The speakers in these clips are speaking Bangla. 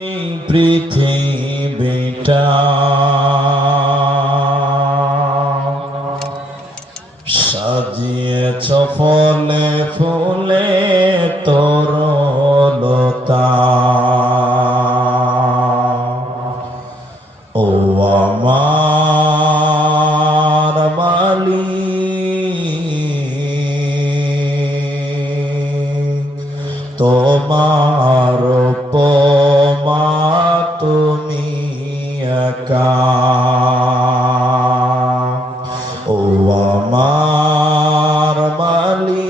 এই পৃথিবীটা সাজিয়েছ ফলে ফুলে তরলতা। ও আমার মালিক, তোমার উপমা তুমি একা। ও আমার মালিক,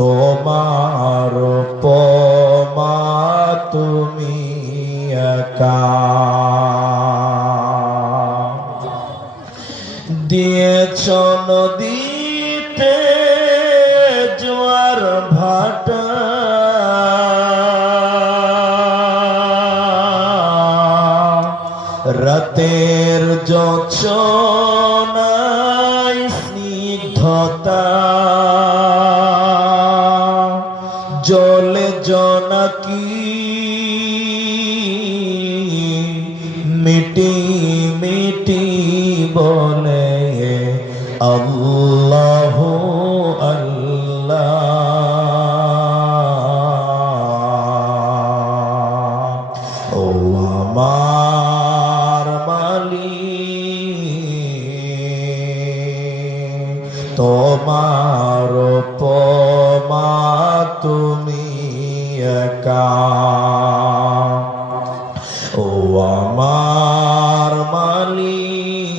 তোমার উপমা তুমি একা। দিয়েছ নদীতে জোয়ার ভাটা, রাতের জোছনায় স্নিগ্ধতা, জলে জোনাকি মিটি মিটি বলে আল্লাহ আল্লাহ। ও আমার মালিক, তোমার উপমা তুমি একা। ও আমার মালিক,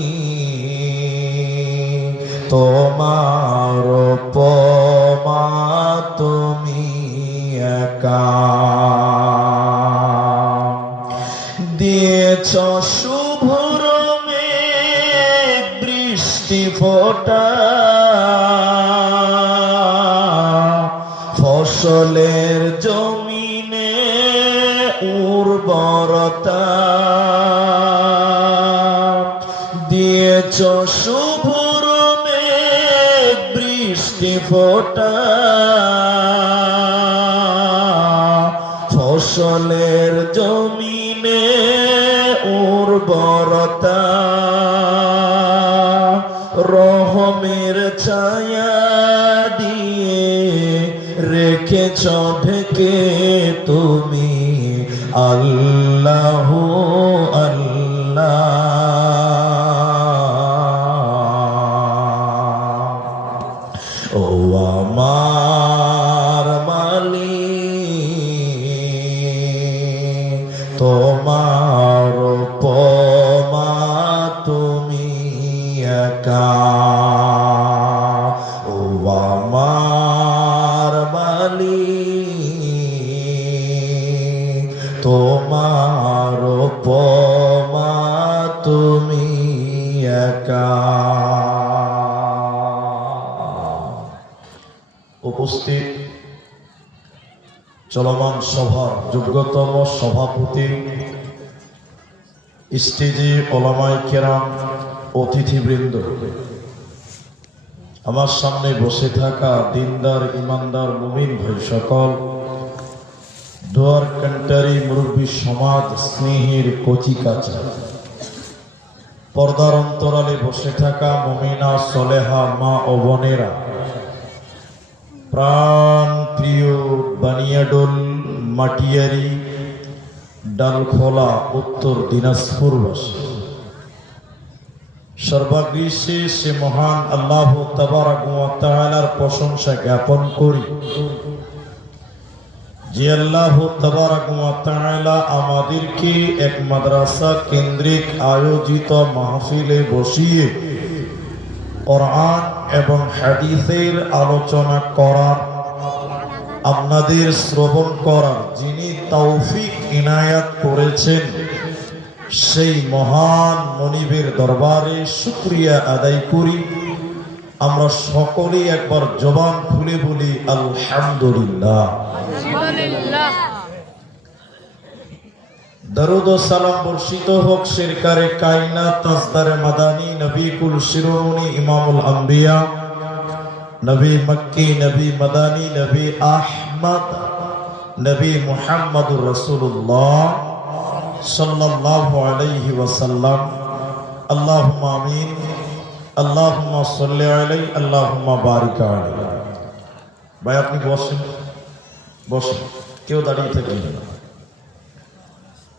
তোমার উপমা তুমি একা। দিয়েছ শুভ্র মেঘ বৃষ্টি ফোঁটা, ফসলের জমিনে উর্বরতা। দিয়েছ শুভ্র মেঘ বৃষ্টি ফোঁটা, ফসলের জমিনে উর্বরতা। রহমের ছায়া দিয়ে রেখেছ ঢেকে তুমি আল্লাহ আল্লাহ। ও আমার মালিক, তোমার উপমা তুমি একা। ও আমার মালিক, তোমার উপমা তুমি একা। উপস্থিত চলমান সভার যোগ্যতম সভাপতি, স্টেজে ওলামায়ে কেরাম, অতিথিবৃন্দ, আমার সামনে বসে থাকা দিনদার ইমানদার মুমিন ভাই সকল, দোয়ার কান্টারি মুরব্বী সমাজ, স্নেহের কচিকাচা, পর্দার অন্তরালে বসে থাকা মুমিনা সলেহা মা ও বোনেরা, প্রাণ প্রিয় বানিয়াডোল মাটিয়ারি ডালখোলা উত্তর দিনাজপুরবাসী, সর্বাগ্রে সে মহান আল্লাহ তাবারক ওয়া তাআলার প্রশংসা জ্ঞাপন করি যে আল্লাহ তাবারক ওয়া তাআলা আমাদেরকে এক মাদ্রাসা কেন্দ্রিক আয়োজিত মাহফিলে বসিয়ে কোরআন এবং হাদিসের আলোচনা করার, আপনাদের শ্রবণ করার যিনি তৌফিক ইনায়াত করেছেন, সেই মহান মনিবের দরবারে শুকরিয়া আদায় করি। আমরা সকলেই একবার জবান খুলে বলি আলহামদুলিল্লাহ। দরুদ ও সালাম বর্ষিত হোক সরকারে কায়নাত তাজদারে মাদানী নবী কুল শিরোমণি ইমামুল আম্বিয়া, নবী মক্কি, নবী মাদানী, নবী আহমদ মুহাম্মদ নবী মুহাম্মদুর রাসূলুল্লাহ সাল্লাল্লাহু আলাইহি ওয়াসাল্লাম। আল্লাহুম্মা আমিন। আল্লাহুম্মা সাল্লি আলাইহি আল্লাহুম্মা বারিক আলাইহি। ভাই আপনি বসেন, বসেন, কেউ দাঁড়িয়ে থাকবেন না।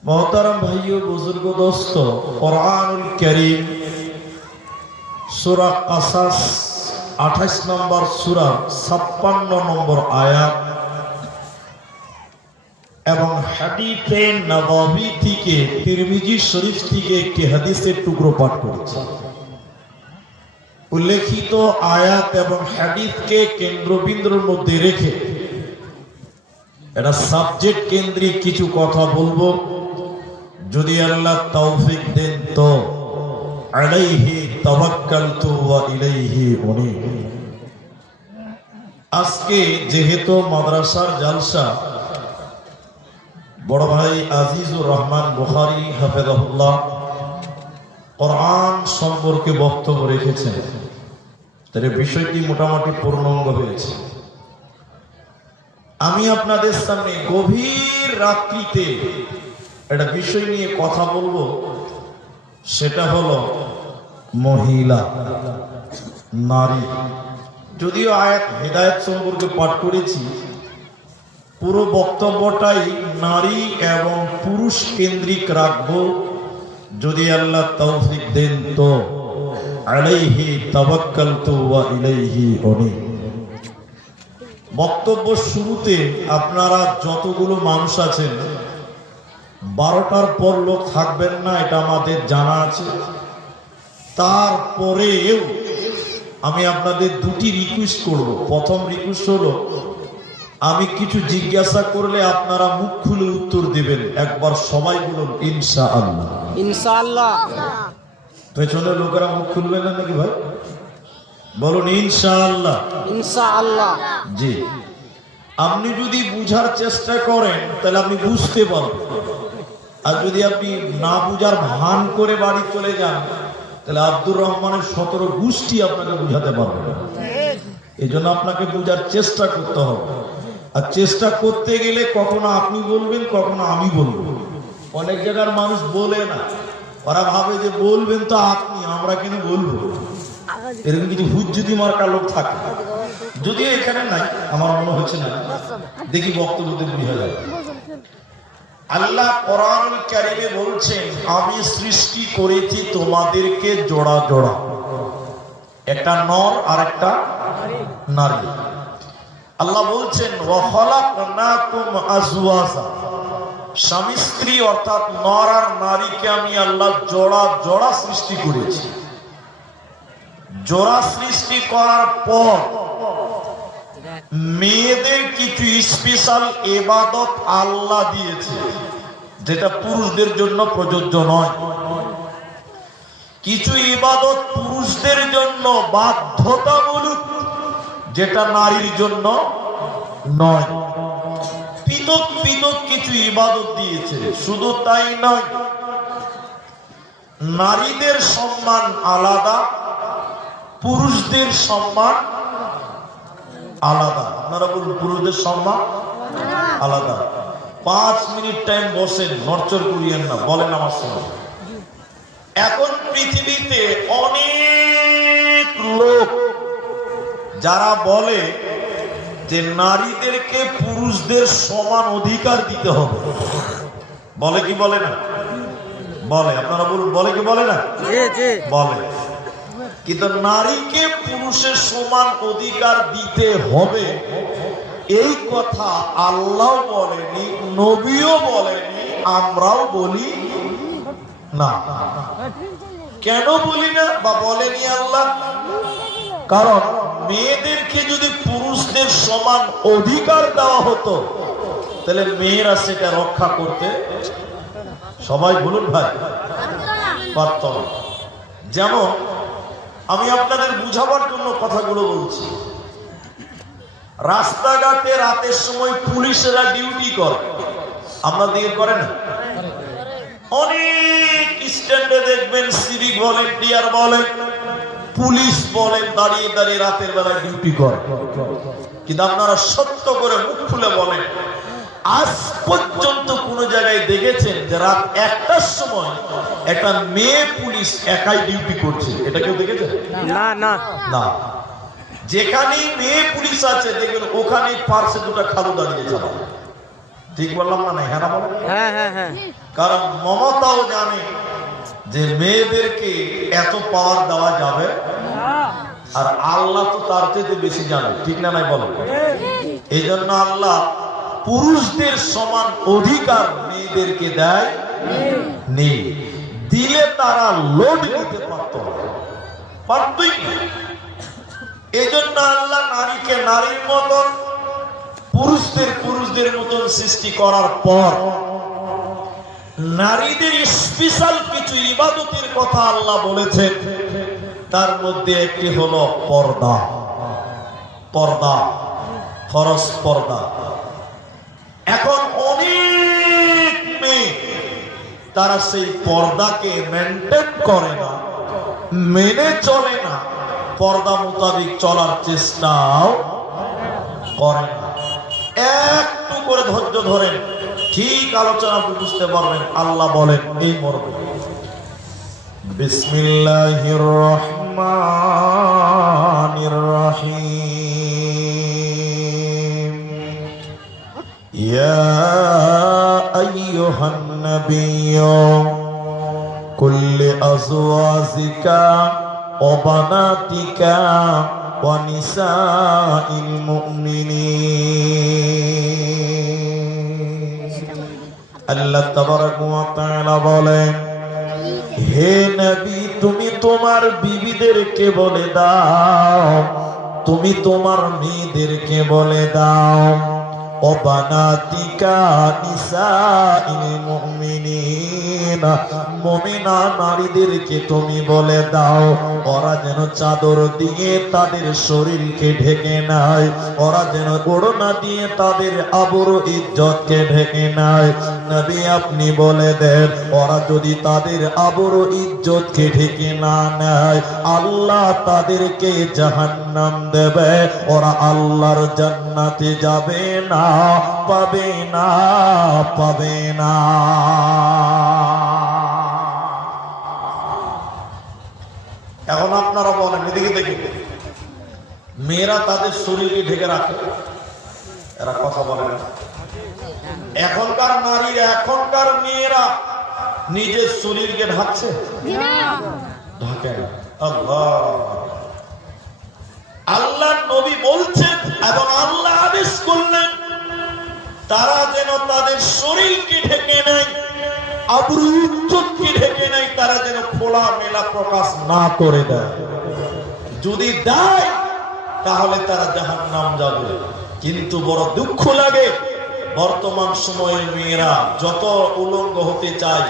মোহতারাম ভাইও বুজুর্গ দোস্ত, কোরআনুল কারীম সূরা কাসাস 28 নম্বর সূরা 56 নম্বর আয়াত এবং হাদিসে নববী থেকে তিরমিজি শরীফ থেকে একটি হাদিসের টুকরো পাঠ করেছি। উল্লেখিত আয়াত এবং হাদিসকে কেন্দ্রবিন্দুর মধ্যে রেখে এটা সাবজেক্ট কেন্দ্রিক কিছু কথা বলবো, যদি আল্লাহ তৌফিক দেন তো। আলাইহি তাওয়াক্কালতু ওয়া ইলাইহি উনীব। আজকে যেহেতু মাদ্রাসার জালসা, বড় ভাই আজিজুর রহমান বুখারী হাফেজাহুল্লাহ কোরআন সম্পর্কে বক্তব্য রেখেছেন, তার বিষয়টি মোটামুটি পূর্ণাঙ্গ হয়েছে। আমি আপনাদের সামনে গভীর রাত্রিতে একটা বিষয় নিয়ে কথা বলবো, সেটা হলো মহিলা, নারী। যদিও আয়াত হেদায়েত সম্পর্কে পাঠ করেছি, পুরো বক্তব্যটাই নারী এবং পুরুষ কেন্দ্রিক রাখবো, যদি আল্লাহ তৌফিক দেন তো। আলাইহি তাওয়াক্কালতু ওয়া ইলাইহি উনীব। বক্তব্য শুরুতে আপনারা যতগুলো মানুষ আছেন 12টার পর লোক থাকবেন না, এটা আমাদের জানা আছে। তারপরেও আমি আপনাদের দুটি রিকোয়েস্ট করব। প্রথম রিকোয়েস্ট হলো, আমি কিছু জিজ্ঞাসা করলে আপনারা মুখ খুলে উত্তর দিবেন। একবার সবাই বলুন ইনশাআল্লাহ। ইনশাআল্লাহ। পেছনের লোকেরা মুখ খুলবেন না নাকি ভাই? বলুন ইনশাআল্লাহ। ইনশাআল্লাহ। জি, আপনি যদি বুঝার চেষ্টা করেন তাহলে আপনি বুঝতে পারবেন, আর যদি আপনি না বুঝার ভান করে বাড়ি চলে যান তাহলে আব্দুর রহমানের 17 গোষ্ঠী আপনাকে বুঝাতে পারবে না। এই জন্য আপনাকে বুঝার চেষ্টা করতে হবে, আর চেষ্টা করতে গেলে কখনো আপনি বলবেন, কখনো আমি বলবো। অনেক জায়গার মানুষ বলে না, ওরা ভাবে যে বলবেন তো আপনি, আমরা কেন বলবো। এরকম কিছু হুজ্জুতি মার্কা লোক থাকে, যদিও এখানে নাই, আমার মনে হচ্ছে না। দেখি বক্তব্যতে বুঝা যাবে। আল্লাহ কোরআনুল কারীমে বলছেন, আমি সৃষ্টি করেছি তোমাদেরকে জোড়া জোড়া, একটা নর আর একটা নারী। আল্লাহ বলছেন ওয়া খালাকনাকুম আজওয়াজা, স্বামী স্ত্রী অর্থাৎ নর আর নারীকে আমি আল্লাহ জোড়া জোড়া সৃষ্টি করেছি। জোড়া সৃষ্টি করার পর মেয়েদের কিছু স্পেশাল ইবাদত আল্লাহ দিয়েছে, যেটা পুরুষদের জন্য প্রযোজ্য নয়। কিছু ইবাদত পুরুষদের জন্য বাধ্যতামূলক, যেটা নারীর জন্য নয়। পৃথক পৃথক কিছু ইবাদত দিয়েছে। শুধু তাই নয়, নারীদের সম্মান আলাদা, পুরুষদের সম্মান আলাদা। আপনারা বলুন পুরুষদের সম্মান আলাদা। 5 মিনিট টাইম বসেন, নড়চড় করিয়েন না, বলেন আমার সঙ্গে। এখন পৃথিবীতে অনেক লোক যারা বলে যে নারীদেরকে পুরুষদের সমান অধিকার দিতে হবে, বলে কি বলে না? বলে। আপনারা বলুন বলে কি বলে না? বলে। কিন্তু নারীকে পুরুষের সমান অধিকার দিতে হবে এই কথা আল্লাহ বলেনি, নবীও বলেনি, আমরাও বলি না। কেন বলি না বা বলেনি আল্লাহ? কারণ মেয়েদেরকে যদি পুরুষদের সমান অধিকার দেওয়া হতো তাহলে মেয়েরা সেটা রক্ষা করতে, সবাই বলুন ভাই, পারত না। যেমন আমি আপনাদের বুঝাবার জন্য কথাগুলো বলছি। রাস্তাঘাটে রাতের সময় পুলিশেরা ডিউটি করে, আমরা দিকে করে না? অনেক স্ট্যান্ডে দেখবেন সিভিক ভলেন্টিয়ার বলেন, পুলিশ বলেন, দাঁড়িয়ে দাঁড়িয়ে রাতের বেলায় ডিউটি করে। কিন্তু আপনারা সত্য করে মুখ খুলে বলেন, আজ পর্যন্ত কোন জায়গায় দেখেছেন যে রাত 1টার সময় একটা মেয়ে পুলিশ একাই ডিউটি করছে? এটা কেউ দেখেছেন? না না না। যেখানে মেয়ে পুলিশ আছে দেখবেন ওখানে পার্শ্বে দুটো খালু দাঁড়িয়ে যাবে। ঠিক বললাম না? হ্যাঁ না বলেন? হ্যাঁ হ্যাঁ হ্যাঁ কারণ মমতাও জানে যে মেয়েদেরকে এত পাওয়ার দেওয়া যাবে, আর আল্লাহ তো তার চেয়ে বেশি জানে। ঠিক না? নাই বলেন? এই জন্য আল্লাহ পুরুষদের সমান অধিকার মেয়েদেরকে দেয় নেই। দিলে তারা লোড নিতে পারতই না। এই জন্য আল্লাহ নারীকে নারীর মতন, পুরুষদের মতন সৃষ্টি করার পর নারীদের স্পেশাল কিছু ইবাদতের কথা আল্লাহ বলেছেন। তার মধ্যে একটি হলো পর্দা। পর্দা, ফরজ পর্দা। এখন অনেক মেয়ে তারা সেই পর্দাকে মেনটেন করে না, মেনে চলে না, পর্দা মোতাবেক চলার চেষ্টাও করে না। একটু করে ধৈর্য ধরেন, ঠিক আলোচনা বুঝতে পারবেন। আল্লাহ বলেন এই মর্মে, বিসমিল্লাহির রহমানির রহিম, ইয়া আইয়ুহান নাবিয়্যু কুল্লি আজওয়াজিকা ওয়া বানাতিকা ওয়া নিসাইল মুমিনিন। আল্লাহ তাবারাক ওয়া তাআলা বলেন, হে নবী, তুমি তোমার বিবিদেরকে বলে দাও, তুমি তোমার মেয়েদেরকে বলে দাও, ও বানাতিকা নিসাইল মুমিনিন, মুমিনা নারীদেরকে তুমি বলে দাও, ওরা যেন চাদর দিয়ে তাদের শরীরকে ঢেকে নেয়, ওরা যেন ওড়না দিয়ে তাদের আবরু ইজ্জতকে ঢেকে নেয়। নবী আপনি বলে দেন, ওরা যদি তাদের আবরু ইজ্জতকে ঢেকে না নেয়, আল্লাহ তাদেরকে জাহান্নাম দেবে, ওরা আল্লাহর জান্নাতে যাবে না, পাবে না, পাবে না। এখন আপনারা বলেন, এদিকে দেখি, মেয়েরা তাদের শরীরকে ঢেকে রাখে, এরা কথা বলে না। এখনকার নারী, এখনকার মেয়েরা নিজের শরীরকে ঢাকছে? ঢাকে না। আল্লাহ, আল্লাহ নবী বলছেন এবং আল্লাহ আদেশ করলেন, তারা যেন তাদের শরীরকে ঢেকে নেয়, আবরু ইজ্জতকে ঢেকে নেয়, তারা যেন খোলা মেলা প্রকাশ না করে দেয়। যদি দেয় তাহলে তারা জাহান্নাম যাবে। কিন্তু বড় দুঃখ লাগে, বর্তমান সময়ের মেয়েরা যত উলঙ্গ হতে চায়,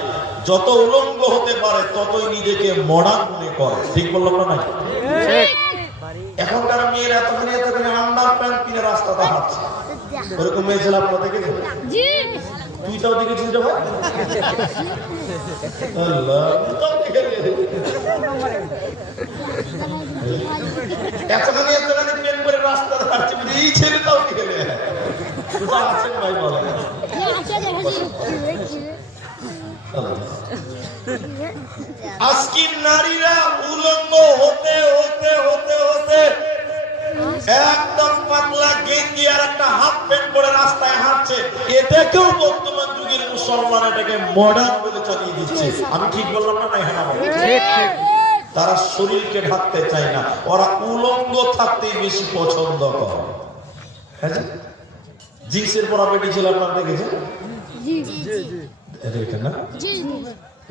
যত উলঙ্গ হতে পারে, ততই নিজেকে মডার্ন মনে করে। ঠিক বললাম না? নাই? এখনকার মেয়েরা এতখানি আন্ডার প্যান্ট কিনে রাস্তাতে হাঁটছে। ওরকম মেয়ে ছেলে আপনারা দেখেছেন? তুই তাও দেখেছিস রে ভাই? আল্লাহ, এতখানি প্রেম করে রাস্তাতে হাঁটছে, এই ছেলেটাও দেখে নেয়। আছেন ভাই, বলেন। আজকের নারীরা উলঙ্গ হতে হতে হতে হতে একদম পাতলা গেঞ্জি আর একটা হাফ প্যান্ট পরে রাস্তায় হাঁটছে। এটাকেও বর্তমান যুগের মুসলমান এটাকে মডার্ন বলে চালিয়ে দিচ্ছে। আমি ঠিক বললাম না? হ্যাঁ, তারা শরীরকে ঢাকতে চায় না, ওরা উলঙ্গ থাকতেই বেশি পছন্দ করে। হ্যাঁ, জিন্সের পরা বেটি ছিল আপনারা দেখেছেন?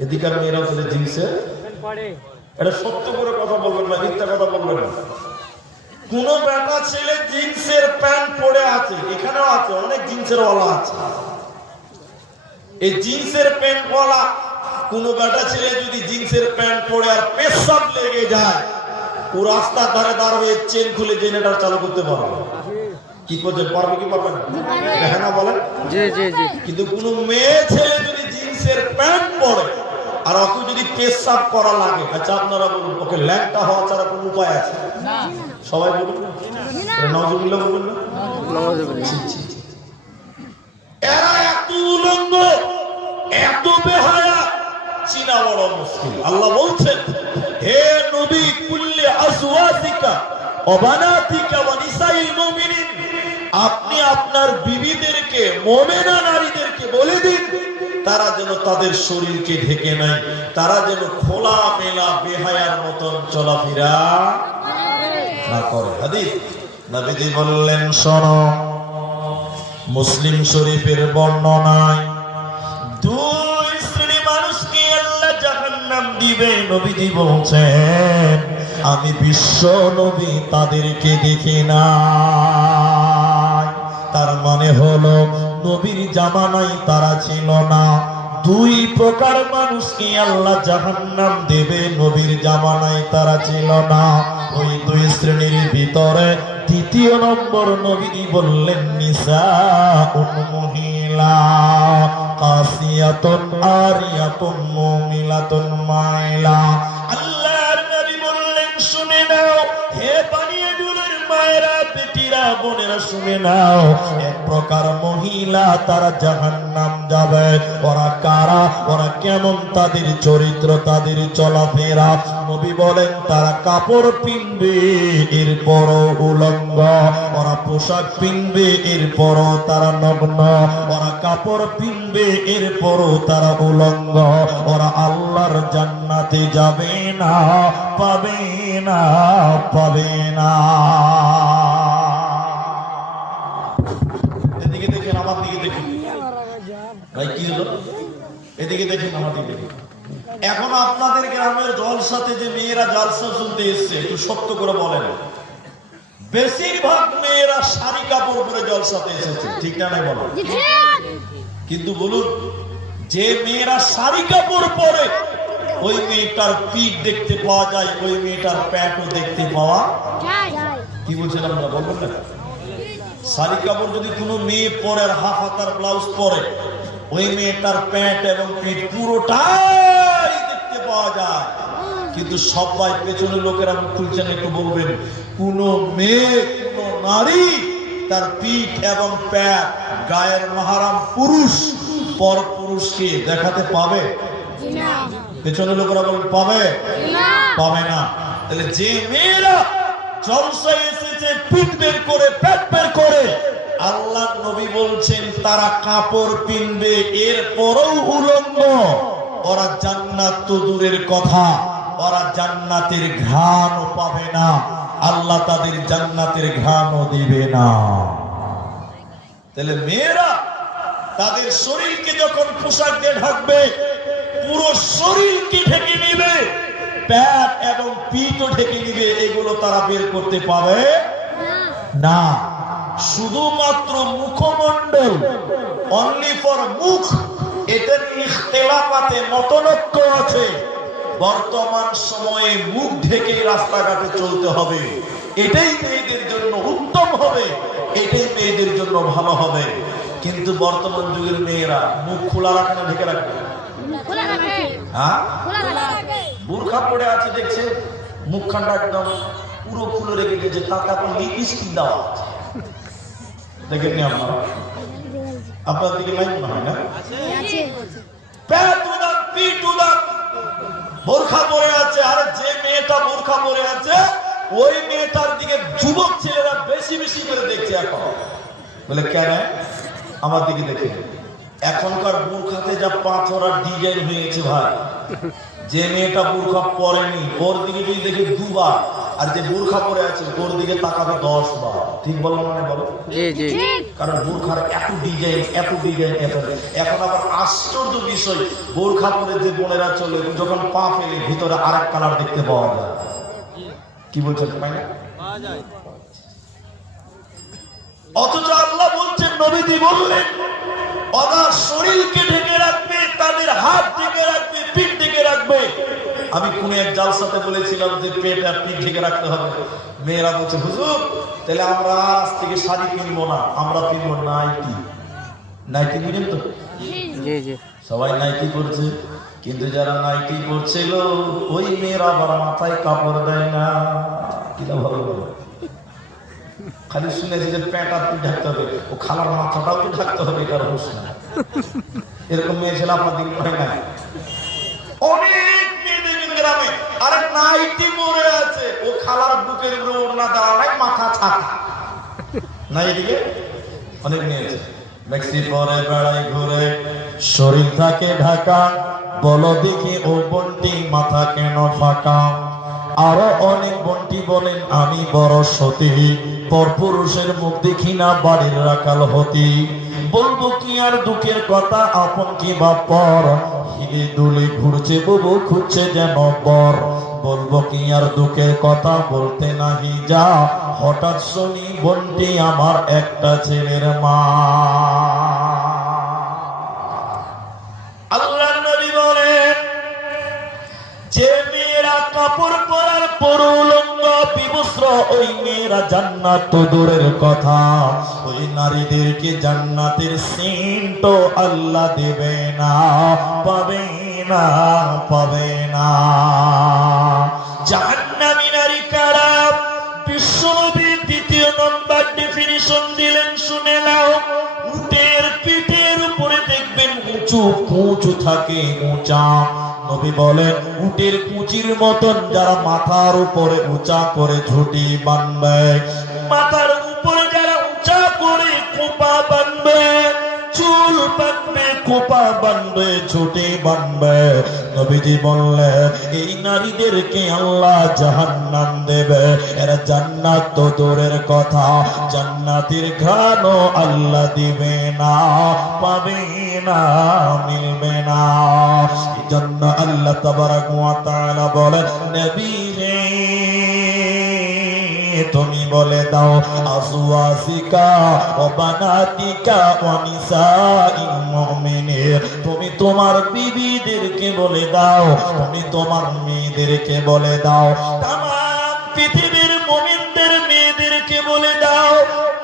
এদিকার মেয়েরাও ছিল জিন্সের। এটা সত্য করে কথা বলবেন না, মিথ্যা কথা বলবেন না। কোন বেটা ছেলে জিন্সের প্যান্ট পরে আছে, এখানেও আছে, অনেক জিন্সের ওয়ালা আছে। এই জিন্সের প্যান্ট ওয়ালা কোন বেটা ছেলে যদি জিন্সের প্যান্ট পরে আর পেশাব লেগে যায়, ও রাস্তার ধারে দাঁড় হয়ে চেন খুলে জেনারেটর চালু করতে পারবে। কি করতে পারবে কি পারবে না? হ্যাঁ না বলেন? কিন্তু কোন মেয়ে ছেলে যদি জিন্সের প্যান্ট পরে আর ওকে যদি পেশাব করা লাগে, আচ্ছা আপনারা বলুন, ওকে ল্যাংটা হওয়া ছাড়া কোনো উপায় আছে? সবাই বলুন নাউজুবিল্লাহ, বলবেন না? এরা এত উলঙ্গ, এত বেহায়া, চিনা বড় মুশকিল। আল্লাহ বলছেন, হে নবী, কুল্লি আজওয়াজিকা ওয়া বানাতিকা ওয়া নিসাইল মুমিনিন, আপনি আপনার বিবিদেরকে, মুমিনা নারীদেরকে বলে দিন তারা যেন তাদের শরীরকে ঢেকে নেয়, তারা যেন খোলা মেলা বেহায়ার মতন চলাফেরা না করে। হাদিস নবীজি বললেন, শোনো, মুসলিম শরীফের বর্ণনায় দুই শ্রেণী মানুষকে আল্লাহ জাহান্নাম দিবে। নবীজি বলছেন, আমি বিশ্ব নবী তাদেরকে দেখি না। তার মানে হলো নবীর জামানায় তারা ছিল না। দুই প্রকার মানুষকে আল্লাহ জাহান্নাম দেবে, নবীর জামানায় তারা ছিল না। ওই দুই শ্রেণীর ভিতরে দ্বিতীয় নম্বর নবী বললেন, নিসাউন, মহিলা, কাসিয়াতুন আরিয়াতুন মুমিলাতুন মাইলা। আল্লাহর নবী বললেন, শুনে নাও হে বনি আদমের মায়েরা, বেটিরা, বোনেরা, শুনে নাও, এক প্রকার মহিলা তারা জাহান্নাম যাবে। ওরা কারা? ওরা কেমন? তাদের চরিত্র, তাদের চলাফেরা। নবী বলেন, তারা কাপড় পিনবে, এরপরও উলঙ্গ। ওরা পোশাক পিনবে, এরপরও তারা নগ্ন। ওরা কাপড় পিনবে, এরপরও তারা উলঙ্গ। ওরা আল্লাহর জান্নাতে যাবে না, পাবে না, পাবে না। এদিকে দেখেন, আমার দিকে দেখেন ভাই, কি হলো? এদিকে দেখেন, আমার দিকে দেখেন। এখন আপনাদের গ্রামের জলসাতে যে মেয়েরা জালসা শুনতে এসছে, একটু সত্য করে বলেন, বেশিরভাগ মেয়েরা শাড়ি কাপড় পরে জলসাতে এসেছে, ঠিক না? নাই বলো? কিন্তু বলুন, যে মেয়েরা শাড়ি কাপড় পরে ওই মেয়েটার পিঠ দেখতে পাওয়া যায়, ওই মেয়েটার প্যান্টও দেখতে পাওয়া যায়। কি বলছেন আমরা? বলবেন না? শাড়ি কাপড় যদি কোনো মেয়ে পরে আর হাফ হাতার ব্লাউজ পরে, ওই মেয়েটার প্যান্ট এবং পিঠ পুরোটাই দেখতে পাওয়া যায়। কিন্তু সবাই পেছনে লোকেরা মুখ খুলছেন, একটু বলবেন, কোন মেয়ে, কোন নারী তার পিঠ এবং প্যান্ট গায়ের মাহারাম পুরুষ পর পুরুষকে দেখাতে পাবে? পেছনে লোকেরা বলবেন, পাবে? পাবে না। তাহলে যে মেয়েরা জলসায় এসেছে পিঠ বের করে, পেট বের করে, আল্লাহ নবী বলছেন তারা কাপড় পিনবে, এরপরও উলঙ্গ। ওরা জান্নাত তো দূরের কথা, ওরা জান্নাতের ঘ্রাণও পাবে না। আল্লাহ তাদের জান্নাতের ঘ্রাণও দিবে না। তাহলে মেয়েরা তাদের শরীরকে যখন পোশাক দিয়ে ঢাকবে, পুরো শরীরকে ঢেকে নিবে, পেট এবং পিঠও ঢেকে নিবে, এগুলো তারা বের করতে পাবে না। শুধুমাত্র মুখমণ্ডল, অনলি ফর মুখ, এদের ইখতিলাফাতে মতনৈক্য আছে। বর্তমান সময়ে মুখ ঢেকে রাস্তাঘাটে চলতে হবে, এটাই মেয়েদের জন্য উত্তম হবে, এটাই মেয়েদের জন্য ভালো হবে। কিন্তু বর্তমান যুগের মেয়েরা মুখ খোলা রাখে না ঢেকে রাখবে? হ্যাঁ, বুরখা পড়ে আছে, দেখছে মুখখানটা একদম পুরো খুলে রেখে গেছে, তাতে এখন লিপস্টিক দেওয়া আছে। দেখেননি আপনারা? আপনার দিকে নাই মনে হয় না? পেট উদান, পিঠ উদান, বোরখা পরে আছে। আর যে মেয়েটা বোরখা পরে আছে, ওই মেয়েটার দিকে যুবক ছেলেরা বেশি বেশি করে দেখছে। এখন বলে, কেন? আমার দিকে দেখে। এখনকার বোরখাতে যা পাথর আর ডিজাইন হয়েছে ভাই, যে মেয়েটা বোরখা পরেনি ওর দিকে যদি দেখে দুবার, আর যে বোরখা পরে আছে ওর দিকে তাকাবে 10 বার। ঠিক বলো মানে? বলো। কারণ বোরখার এত ডিজাইন, এত ডিজাইন, এত। এখন আবার আশ্চর্য বিষয়, বোরখা পরে যে বোনেরা চলে, যখন পা ফেলে ভিতরে আরেক কালার দেখতে পাওয়া যায়। কি বলছেন? পাই না? অথচ আল্লাহ বলছেন, নবীজি বললেন, ওরা শরীরকে ঢেকে রাখবে, তাদের হাত ঢেকে রাখবে, পিঠ ঢেকে রাখবে। আমি কোন এক জালসাতে বলেছিলাম যে পেট আর পিঠ ঢেকে রাখতে হবে। মেয়েরা বলছে, হুজুর তাহলে আমরা আজ থেকে শাড়ি কিনবো না, আমরা কিনবো নাইটি। নাইটি বুঝেন তো? জি জি। সবাই নাইটি করছে, কিন্তু যারা নাইটি করছিল ওই মেয়েরা আবার মাথায় কাপড় দেয় না। কিনা ভালো বলো, খালি শুনেছি যে প্যান্ট আর তুই ঢাকতে হবে, ও খালার মাথাটাও তো ঢাকতে হবে, এটার হোস না। এরকম মেয়ে ছেলে আপনার দিকে হয় না? অনেক মেয়ে দেখবেন গ্রামে, আরে নাইটি মরে আছে, ও খালার বুকের উপরে ওড়না দেওয়া নাই, মাথা ছাতা নাই। এদিকে অনেক মেয়ে আছে, মেক্সি পরে বেড়াই ঘুরে, শরীর থাকে ঢাকা, বলো দেখি ও বন্টি মাথা কেন ফাঁকা। আরো অনেক বন্টি বলেন আমি বড় সতী, পরপুরুষের মুখ দেখি না বাড়ির রাখাল হতি। বলবো কি আর দুঃখের কথা, আপন কি বা পর, হিলে দুলে ঘুরছে বুবু খুঁজছে যেন বর। বলবো কি আর দুঃখের কথা, বলতে নাহি যা, হঠাৎ শুনি বন্টি আমার একটা ছেলের মা। আল্লাহর নবী বলেন, যে মেয়েরা কাপড় পরার পর উলঙ্গ বিবস্ত্র, ওই মেয়েরা জান্নাত তো দূরের কথা, ওই নারীদেরকে জান্নাতের সেন্ট আল্লাহ দেবে না, পাবে না, পাবে না। জাহান্নামী নারী কারা? বিশ্বনবীর দ্বিতীয় নম্বর ডেফিনিশন দিলেন, শুনে নাও। উটের পিঠের উপরে দেখবেন উঁচু উঁচু থাকে, উঁচা। নবী বলেন উটের কুচির মতন যারা মাথার উপরে উঁচা করে ঝুঁটি বাঁধবে, মাথার উপরে যারা উঁচা করে কোপা বাঁধবে, চুল বাঁধবে, কোপা বাঁধবে, ঝুঁটি বাঁধবে, নবীজি বললেন এই নারীদেরকে আল্লাহ জাহান্নাম দেবে। এরা জান্নাত তো দূরের কথা, জান্নাতের ঘ্রাণও আল্লাহ দিবে না, পাবে না, মিলবে না। এই জন্য আল্লাহ তাবারাক ওয়া তাআলা বলেন, নবী রে তুমি বলে দাও, আজওয়াজিকা ওয়া বানাতিকা ওয়া নিসাইল মুমিনিন, তুমি তোমার বিবিদেরকে বলে দাও, তুমি তোমার মেয়েদেরকে বলে দাও, তাম পৃথিবীর মুমিনদের মেয়েদেরকে বলে দাও,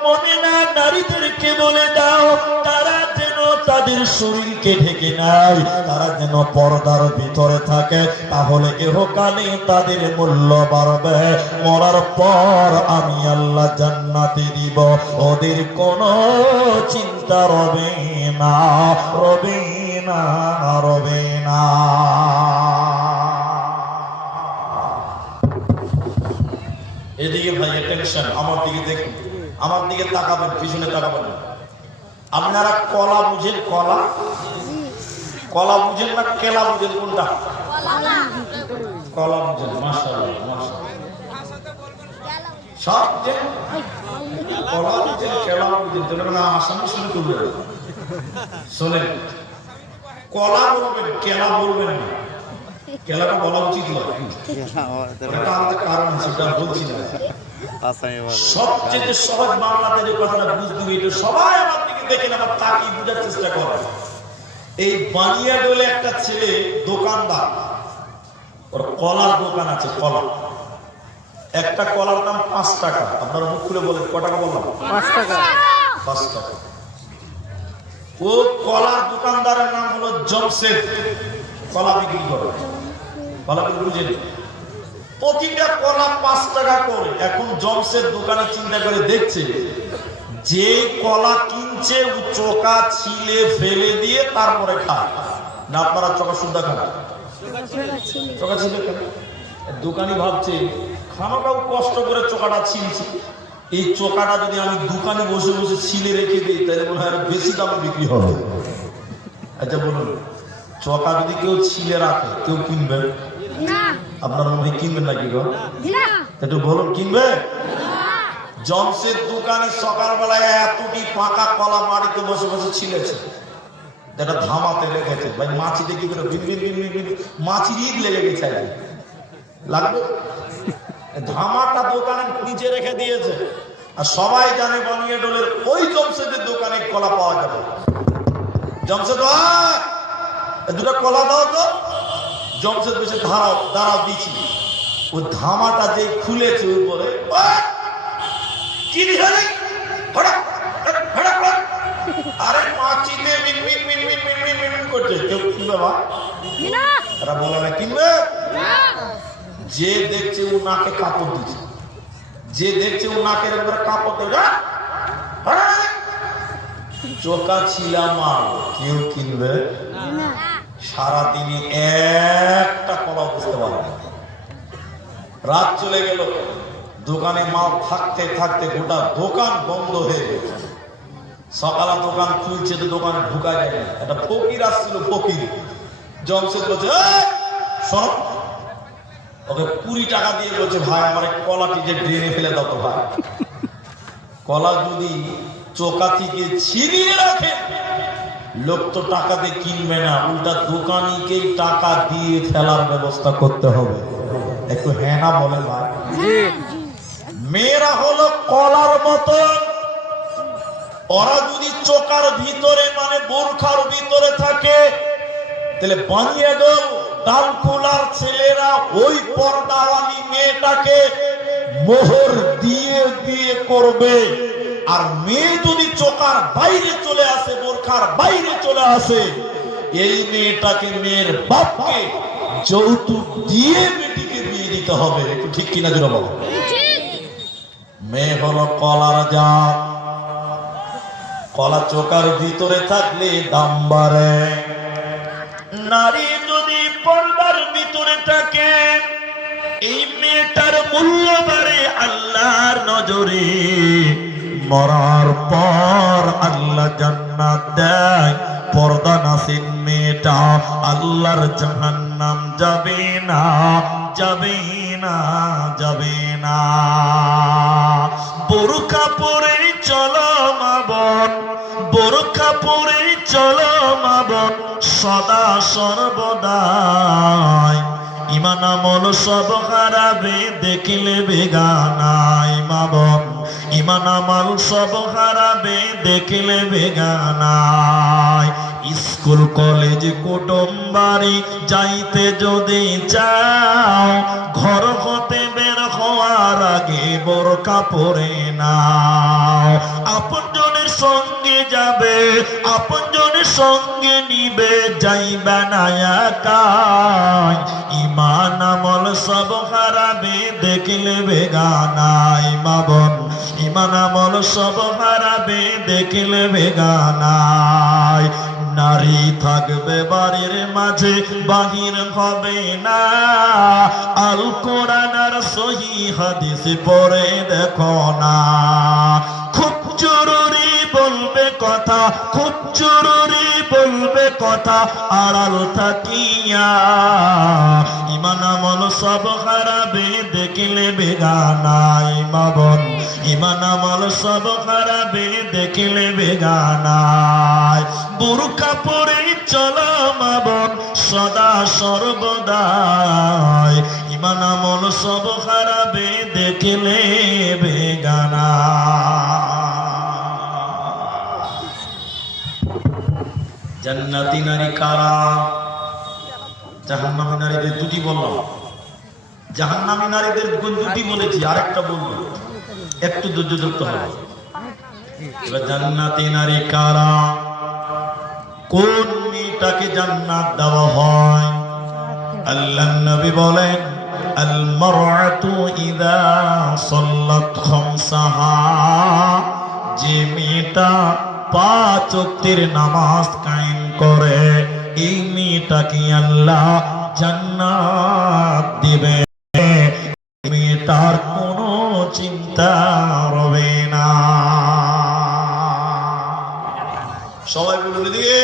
মুমিনা নারীদেরকে বলে দাও, তারা যেন তাদের শরীরকে ঢেকে নেয়, তারা যেন পর্দার ভিতরে থাকে, তাহলে ইহকালে তাদের মূল্য বাড়বে, মরার পর আমি আল্লাহ জান্নাতে দিব, ওদের কোনো চিন্তা রবে না, রবে না, রবে না। এদিকে ভাই টেনশন, আমার দিকে দেখুন, আমার দিকে তাকাবেন, পিছনে তাকাবেন না। আপনারা কলা বুঝেন? কলা কলা বুঝেন না কেলা বুঝেন? কোনটা? কলা বুঝেন। মাশাআল্লাহ, মাশাআল্লাহ, সব যে কলা বুঝেন, কেলা বুঝেন, তাহলে না আসামি শুনে তুলবেন। শোনেন, কলা বলবেন, কেলা বলবেন না। কেলাটা বলা উচিত নয়, এটা আমাদের কারণ আছে, সেটা বলছি না। সবচেয়ে সহজ বাংলাতে যে কথাটা বুঝতে হবে, এটা সবাই আমার দিকে দেখেন, আমার তাকিয়ে বোঝার চেষ্টা করে। এই বানিয়াডোলে একটা ছেলে দোকানদার, ওর কলার দোকান আছে, কলা। একটা কলার দাম 5 টাকা। আপনারা মুখ খুলে বলেন ক টাকা বললাম? 5 টাকা। 5 টাকা। ও কলার দোকানদারের নাম হলো জমশেদ, কলা বিক্রি করে। কলা বিক্রি বুঝেন? প্রতিটা কলা 5 টাকা করে। এখন জমশেদ দোকানে চিন্তা করে দেখছে, যে কলা কিনছে ও চোকা ছিলে ফেলে দিয়ে তারপরে খায় না। আপনারা চোকা শুদ্ধা খান? চোকা ছিলে কেন? দোকানি ভাবছে খানাটাও কষ্ট করে চোকাটা ছিলছে, এই চোকাটা যদি আমি দোকানে বসে বসে ছিলে রেখে দিই তাহলে মনে হয় বেশি দামে বিক্রি হবে। আচ্ছা বলুন, চোকা যদি কেউ ছিলে রাখে কেউ কিনবে? আপনারা মনে হয় কিনবেন নাকি গো? একটু বলুন, কিনবে? জমশেদ দোকানে সকালবেলায় এতটি পাকা কলা মাটিতে বসে বসে ছিলেছে, যেটা ধামাতে লেগেছে। ভাই মাছি দেখি করে মাছির ঈদ লেগে গেছে, লাগবে। ধামাটা দোকানের নিচে রেখে দিয়েছে, আর সবাই জানে বানিয়াডোলের ওই জমশেদের দোকানে কলা পাওয়া যাবে। জমশেদ ভাই দুটো কলা দাও তো। জমশেদ বেশি দাঁড়াও দাঁড়াও দিচ্ছি। ও ধামাটা যে খুলেছে উপরে, কি আরে মাছিতে মিন মিন মিন মিন মিন মিন মিন মিন করছে, কেউ কিনবে বা? এরা বলে না কিনবে। যে দেখছে ও নাকে কাপড় দিচ্ছে, যে দেখছে ও নাকের একবার কাপড় দেবে, চোকা ছিলা মাল, কেউ কিনবে সারাদিনে একটা কলা বুঝতে পারবে না। রাত চলে গেল, দোকানে মাল থাকতে থাকতে গোটা দোকান বন্ধ হয়ে গেছে। সকালে দোকান খুলছে তো দোকানে ঢুকা যায় না। একটা ফকির আসছিল, ফকির জমশেদ বলছে, শোনো, ওকে 20 টাকা দিয়ে বলছে, ভাই আমার এই কলাটি যে ড্রেনে ফেলে দাও তো ভাই। কলা যদি চোকা থেকে ছিনিয়ে রাখে, লোক তো টাকা দিয়ে কিনবে না, উল্টা দোকানিকেই টাকা দিয়ে ফেলার ব্যবস্থা করতে হবে। একটু হ্যাঁ না বলে ভাই। মেয়েরা হলো কলার মতন, ওরা যদি চোকার ভিতরে মানে বোরখার ভিতরে থাকে, তাহলে বানিয়ে দল ডালখোলার ছেলেরা ওই পর্দাওয়ালি মেয়েটাকে মোহর দিয়ে বিয়ে করবে। আর মেয়ে যদি চোকার বাইরে চলে আসে, বোরখার বাইরে চলে আসে, এই মেয়েটাকে মেয়ের বাপকে যৌতুক দিয়ে মেয়েটিকে বিয়ে দিতে হবে। একটু ঠিক কিনা জোরে বলো। মেয়ে হলো কলার জাত, কলা চোকার ভিতরে থাকলে দাম বাড়ে। নারী যদি পর্দার ভিতরে থাকে, এই মেয়েটার মূল্য বাড়ে আল্লাহর নজরে। মরার পর আল্লাহ জান্নাত দেয়, পর্দা নাসিন মেয়েটা আল্লাহর জাহান্নাম যাবে না, যাবে না, যাবে না। বোরকা পরে চলো মা বোন, বোরকা পরে চলো মা বোন, সদা সর্বদাই। ইমান আমল সব হারাবে দেখলে বেগানাই মা বোন, ইমান আমল সব হারাবে দেখলে বেগানাই। স্কুল কলেজ কুটুম বাড়ি যাইতে যদি চাও, ঘর হতে বের হওয়ার আগে বোরকা পরে নাও। আপনজনের সঙ্গে যাবে, আপনজনের সঙ্গে নিবে, যাইবে না একাই। ইমান আমল সব হারাবে দেখলে বেগানাই মা বোন, ইমান আমল সব হারাবে দেখলে বেগানাই। নারী থাকবে বাড়ির মাঝে, বাহির হবে না। আল কোরআন আর সহি হাদিস পড়ে দেখো না। খুব জরুরি বলবে কথা, খুব জরুরি বলবে কথা, আড়াল থাকিয়া। ইমান আমল সব হারাবে দেখলে বেগানাই মা বোন, ইমান আমল সব হারাবে দেখলে বেগানাই। বোরকা পরে চলো মা বোন, সদা সর্বদাই। ইমান আমল সব হারাবে দেখলে বেগানা। জান্নাতি নারী কারা? জাহান্নামী নারীদের দুটি বললাম, জাহান্নামী নারীদের দুটি বলেছি, আরেকটা বলবো, একটু ধৈর্য ধরতে হবে। এবার জান্নাতি নারী কারা? কোন মেয়েটাকে জান্নাত দেওয়া হয়? আল্লাহর নবী বলেন, আল মারআতু ইযা সাল্লাত খামসাহা, যে মেয়েটা 5 ওয়াক্তের নামাজ কায়েম করে, এই মেয়েটাকে আল্লাহ জান্নাত দিবে। মেয়েটার কোনো চিন্তা রবে না। সবাই বলে দিয়ে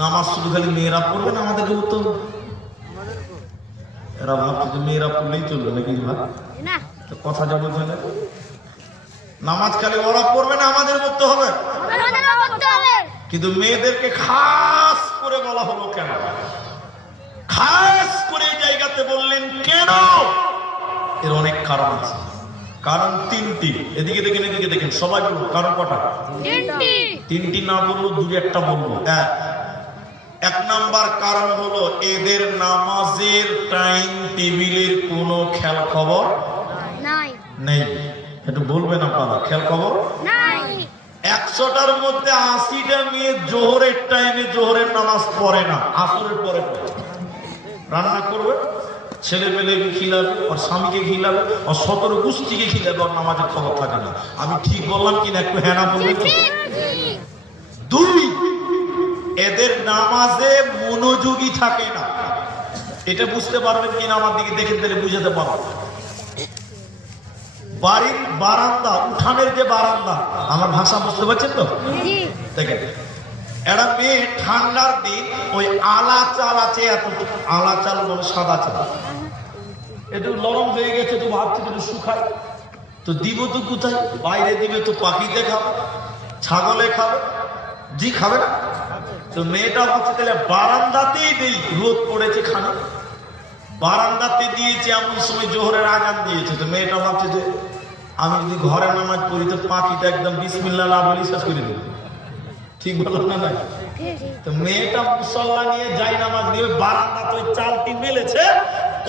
নামাজ শুধু খালি মেয়েরা পড়বে না, আমাদেরকে উত্তর। এরা ভাবছে যে মেয়েরা পড়লেই চলবে নাকি ভাই? কথা যা বলছে না, নামাজ খালি ওরা পড়বে না, আমাদের পড়তে হবে। কিন্তু মেয়েদেরকে খাস করে বলা হলো কেন? খাস করে এই জায়গাতে বললেন কেন? এর অনেক কারণ আছে। কারণ 3টি। এদিকে দেখেন, এদিকে দেখেন, সবাই বলবো কারণ কটা? 3টি না বলবো, 2-1টা বলবো। 1 নাম্বার কারণ হলো এদের নামাজের টাইম টেবিলের কোনো খেয়াল খবর নেই। একটু বলবেন আপনারা, খেয়াল খবর নাই। 100টার মধ্যে 80টা মেয়ে জোহরের টাইমে জোহরের নামাজ পড়ে না, আসরের পরে পড়ে। রান্না করবে, ছেলে মেয়েকে খিলাবে, আর স্বামীকে খিলাবে, আর 17 গোষ্ঠীকে খিলাবে, আর নামাজের খবর থাকে না। আমি ঠিক বললাম কিনা একটু হ্যাঁ না বলবেন তো? 2, এদের নামাজে মনোযোগী থাকে না। এটা বুঝতে পারবেন কিনা আমার দিকে দেখে দিলে বুঝাতে পারবেন। বাড়ির বারান্দা, উঠানের যে বারান্দা, আমার ভাষা বুঝতে পারছেন তো? দেখেন, একটা মেয়ে ঠান্ডার দিন ওই আলা চাল আছে, এত আলা চাল বলে সাদা চাল, একটু নরম হয়ে গেছে, তো ভাবছি একটু শুকায়, তো দিব তো কোথায়? বাইরে দিবে তো পাখিতে খাবে, ছাগলে খাবে, জি খাবে না। তো মেয়েটা ভাবছে তাহলে বারান্দাতেই দেই, রোদ পড়েছে খানা, বারান্দাতে দিয়েছে, এমন সময় জোহরের আজান দিয়েছে। তো মেয়েটা ভাবছে যে আমি যদি ঘরে নামাজ পড়ি তো পাখিটা একদম বিসমিল্লাহ না বলি শেষ করে দেবে। ঠিক বললাম না ভাই? তো মেয়েটা মুসল্লা নিয়ে যাই নামাজ দিয়ে বারান্দাতে ওই চালটি মেলেছে,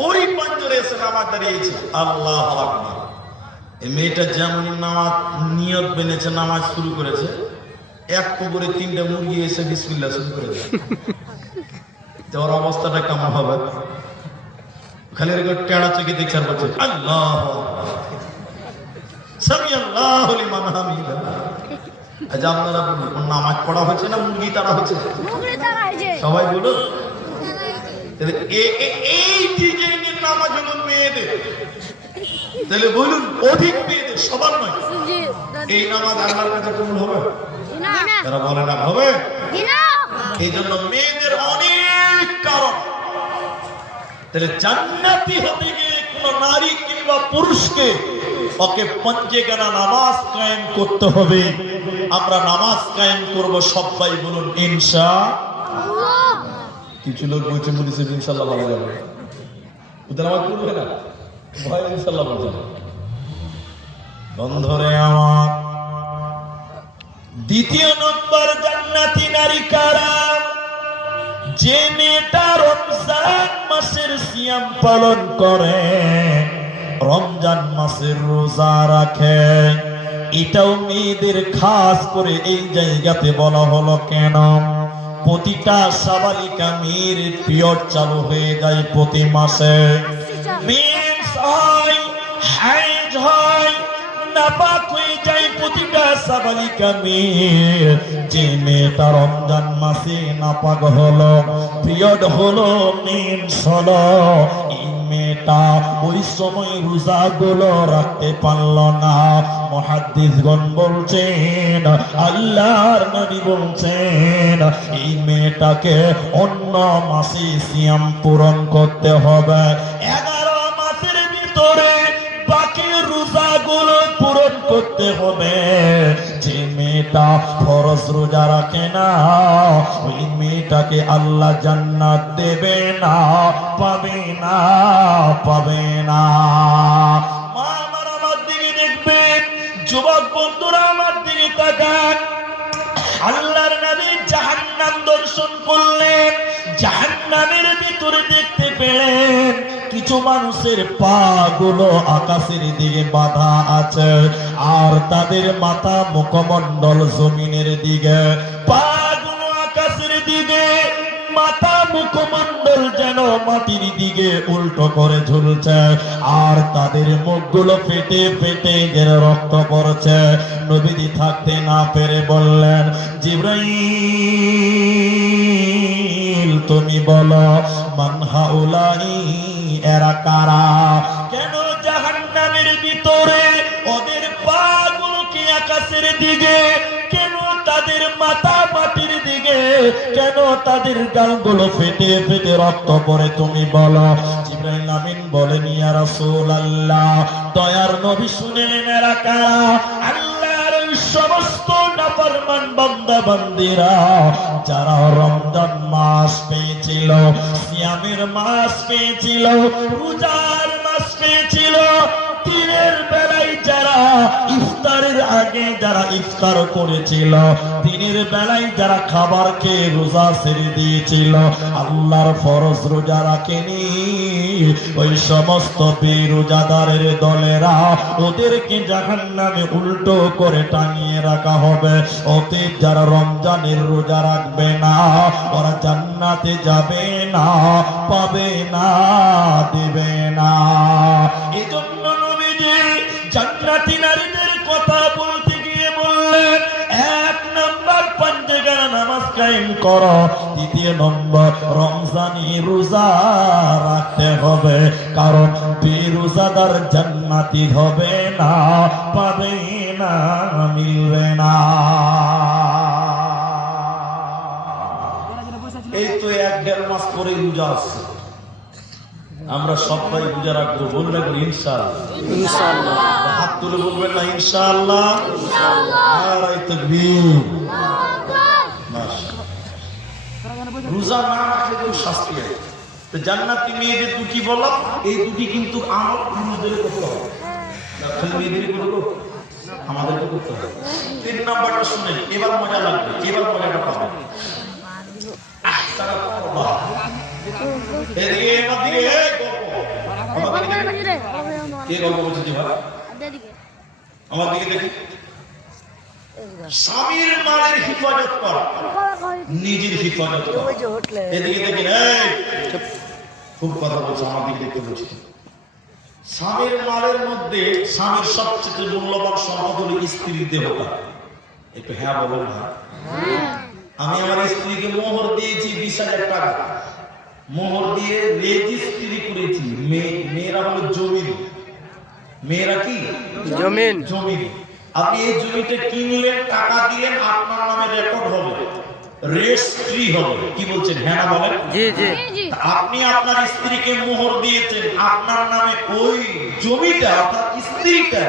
ওই পাঞ্জরে এসে নামাজ দাঁড়িয়েছে। আল্লাহু আকবার। এই মেয়েটা যেমন নামাজ নিয়ত বেনেছে, নামাজ শুরু করেছে, এক কবরে 3টা মুরগি এসে বিসমিল্লাহ শুরু করে দেয়। ওর অবস্থাটা কেমন হবে? খালি টেড়া চোখে দেখছে আর বলছে আল্লাহু আকবার, সামি আল্লাহু লিমান হামিদা। আজ আপনারা বলুন, নামাজ পড়া হচ্ছে না মুরগি তাড়া হচ্ছে? সবাই বলুন। এই ডিজাইনের নামাজ হলো মেয়েদের, তাহলে বলুন অধিক মেয়েদের, সবার নয়। এই নামাজ আল্লাহর কাছে কবুল হবে? তারা বলে না হবে। এই জন্য মেয়েদের অনেক কারণ। তাহলে জান্নাতি হতে গেলে কোন নারী কিংবা পুরুষকে ওকে পঞ্চেগানা নামাজ কায়েম করতে হবে। আমরা নামাজ কায়েম করব, সবাই বলুন ইনশাআল্লাহ। কিছু লোক বলছে বলেছে ইনশাআল্লাহ বলা যাবে, ওদের নামাজ পড়বে না, ভয় ইনশাআল্লাহ বলছে। বন্ধুরে আমার, দ্বিতীয় নম্বর জান্নাতি নারী কারা? যে মেয়েটা রমজান মাসের সিয়াম পালন করে, রমজান মাসের রোজা রাখে। এটাও মেয়েদের খাস করে এই জায়গাতে বলা হলো কেন? প্রতিটা সাবালিকা মেয়ের পিরিয়ড চালু হয়ে যায় প্রতি মাসে, মেন্স হয়, হাইজ হয়, নাপাক হয়ে যায় প্রতিটা সাবালিকা মেয়ে। যে মেয়েটা রমজান মাসে নাপাক হলো, পিরিয়ড হলো, মেন্স হলো, এই মেয়েটা ওই সময় রোজাগুলো রাখতে পারলো না। মুহাদ্দিসগণ বলছেন, আল্লাহর নবী বলছেন, এই মেয়েটাকে অন্য মাসে সিয়াম পূরণ করতে হবে। 11 মাসের ভিতরে বাকি রোজাগুলো পূরণ করতে হবে। যে মেয়েটা ফরজ রোজা রাখে না, ওই মেয়েটাকে আল্লাহ জান্নাত দেবে না, পাবে না, পাবে না। মা আমার দিকে দেখবেন, যুবক বন্ধুরা আমার দিকে তাকান। আল্লাহর নবী জাহান্নাম দর্শন করলেন, জাহান্নামের ভিতরে দেখতে পেলেন কিছু মানুষের পা গুলো আকাশের দিকে বাঁধা আছে, আর তাদের মাথা মুখমণ্ডল জমিনের দিকে। পা গুলো আকাশের দিকে, মাথা মুখমণ্ডল যেন মাটির দিকে উল্টো করে ঝুলছে, আর তাদের মুখগুলো ফেটে ফেটে যেন রক্ত পড়ছে। নবীজি থাকতে না পেরে বললেন, জিবরাইল তুমি বলো, মান হাউলাই, এরা কারা? কেন জাহান্নামের ভিতরে ওদের পা গুলোকে আকাশের দিকে, কেন তাদের মাথা মাটির দিকে, কেন তাদের গালগুলো ফেটে ফেটে রক্ত পড়ে তুমি বলো? জিবরাইল আমিন বলেন, ইয়া রাসূলুল্লাহ, দয়ার নবী শুনলেন এরা কারা? আল্লাহর সমস্ত নাফরমান বান্দা বান্দিরা যারা রমজান মাস পেয়েছিল, সিয়ামের মাস পেয়েছিল, রোজার মাস পেয়েছিল, দিনের বেলায় যারা ইফতারের আগে যারা ইফতার করেছিল, দিনের বেলায় যারা খাবার খেয়ে রোজা ছেড়ে দিয়েছিল, আল্লাহর ফরজ রোজা রাখেনি, ওই সমস্ত বেরোজাদারের দলেরা ওদেরকে জাহান্নামে উল্টো করে টাঙিয়ে রাখা হবে। অতএব যারা রমজানের রোজা রাখবে না ওরা জান্নাতে যাবে না, পাবে না, দেবে না। এজন্য নবীজি জান্নাতি নারীদের কথা বলতে গিয়ে বললেন, এক নম্বর পাঁচগানা নামাজ কায়েম করো, দ্বিতীয় নম্বর রমজানি রোজা রাখতে হবে, কারণ বেরোজাদার জান্নাতি হবে না, পাবে না, মিলবে না। এই তো 1-1.5 মাস পরে রোজা আসছে, আমরা সবাই রোজা রাখবো, বলবেন ইনশাআল্লাহ? ইনশাআল্লাহ। হাত তুলে বলবেন না ইনশাআল্লাহ? নারায়ে তাকবীর। রোজা না রাখলে তো শাস্তি আছে। তো জান্নাতি মেয়েদের দুটি বললাম, এই দুটি কিন্তু আমল পুরুষদের করতে হবে, খালি মেয়েদের করবো, আমাদেরকে করতে হবে। 3 নাম্বারটা শুনেন, এবার মজা লাগবে, এবার মজাটা পাবেন। এদিকে আমার দিকে কে গল্প বলছে যে ভাই আমার দিকে দেখি। স্বামীর মালের হিফাজত করা, নিজের হিফাজত করা। এদিকে দেখি, খুব কথা বলছে, আমার দিকে দেখতে বলছি। স্বামীর মালের মধ্যে স্বামীর সবচেয়ে মূল্যবান সম্পদ হল স্ত্রীর দেহটা। একটু হ্যাঁ বলুন না। আমি আমার স্ত্রীকে মোহর দিয়েছি 20,000 টাকা, মোহর দিয়ে রেজিস্ট্রি করেছি। মেয়েরা হলো জমিন, মেয়েরা কি জমিন, জমিন। আপনি এই জমিটা কিনলেন, টাকা দিলেন, আপনার নামে রেকর্ড হবে, রেজিস্ট্রি হবে। কি বলছেন? হ্যাঁ না বলেন? জি জি। আপনি আপনার স্ত্রীকে মোহর দিয়েছেন, আপনার নামে ওই জমিটা অর্থাৎ স্ত্রীটা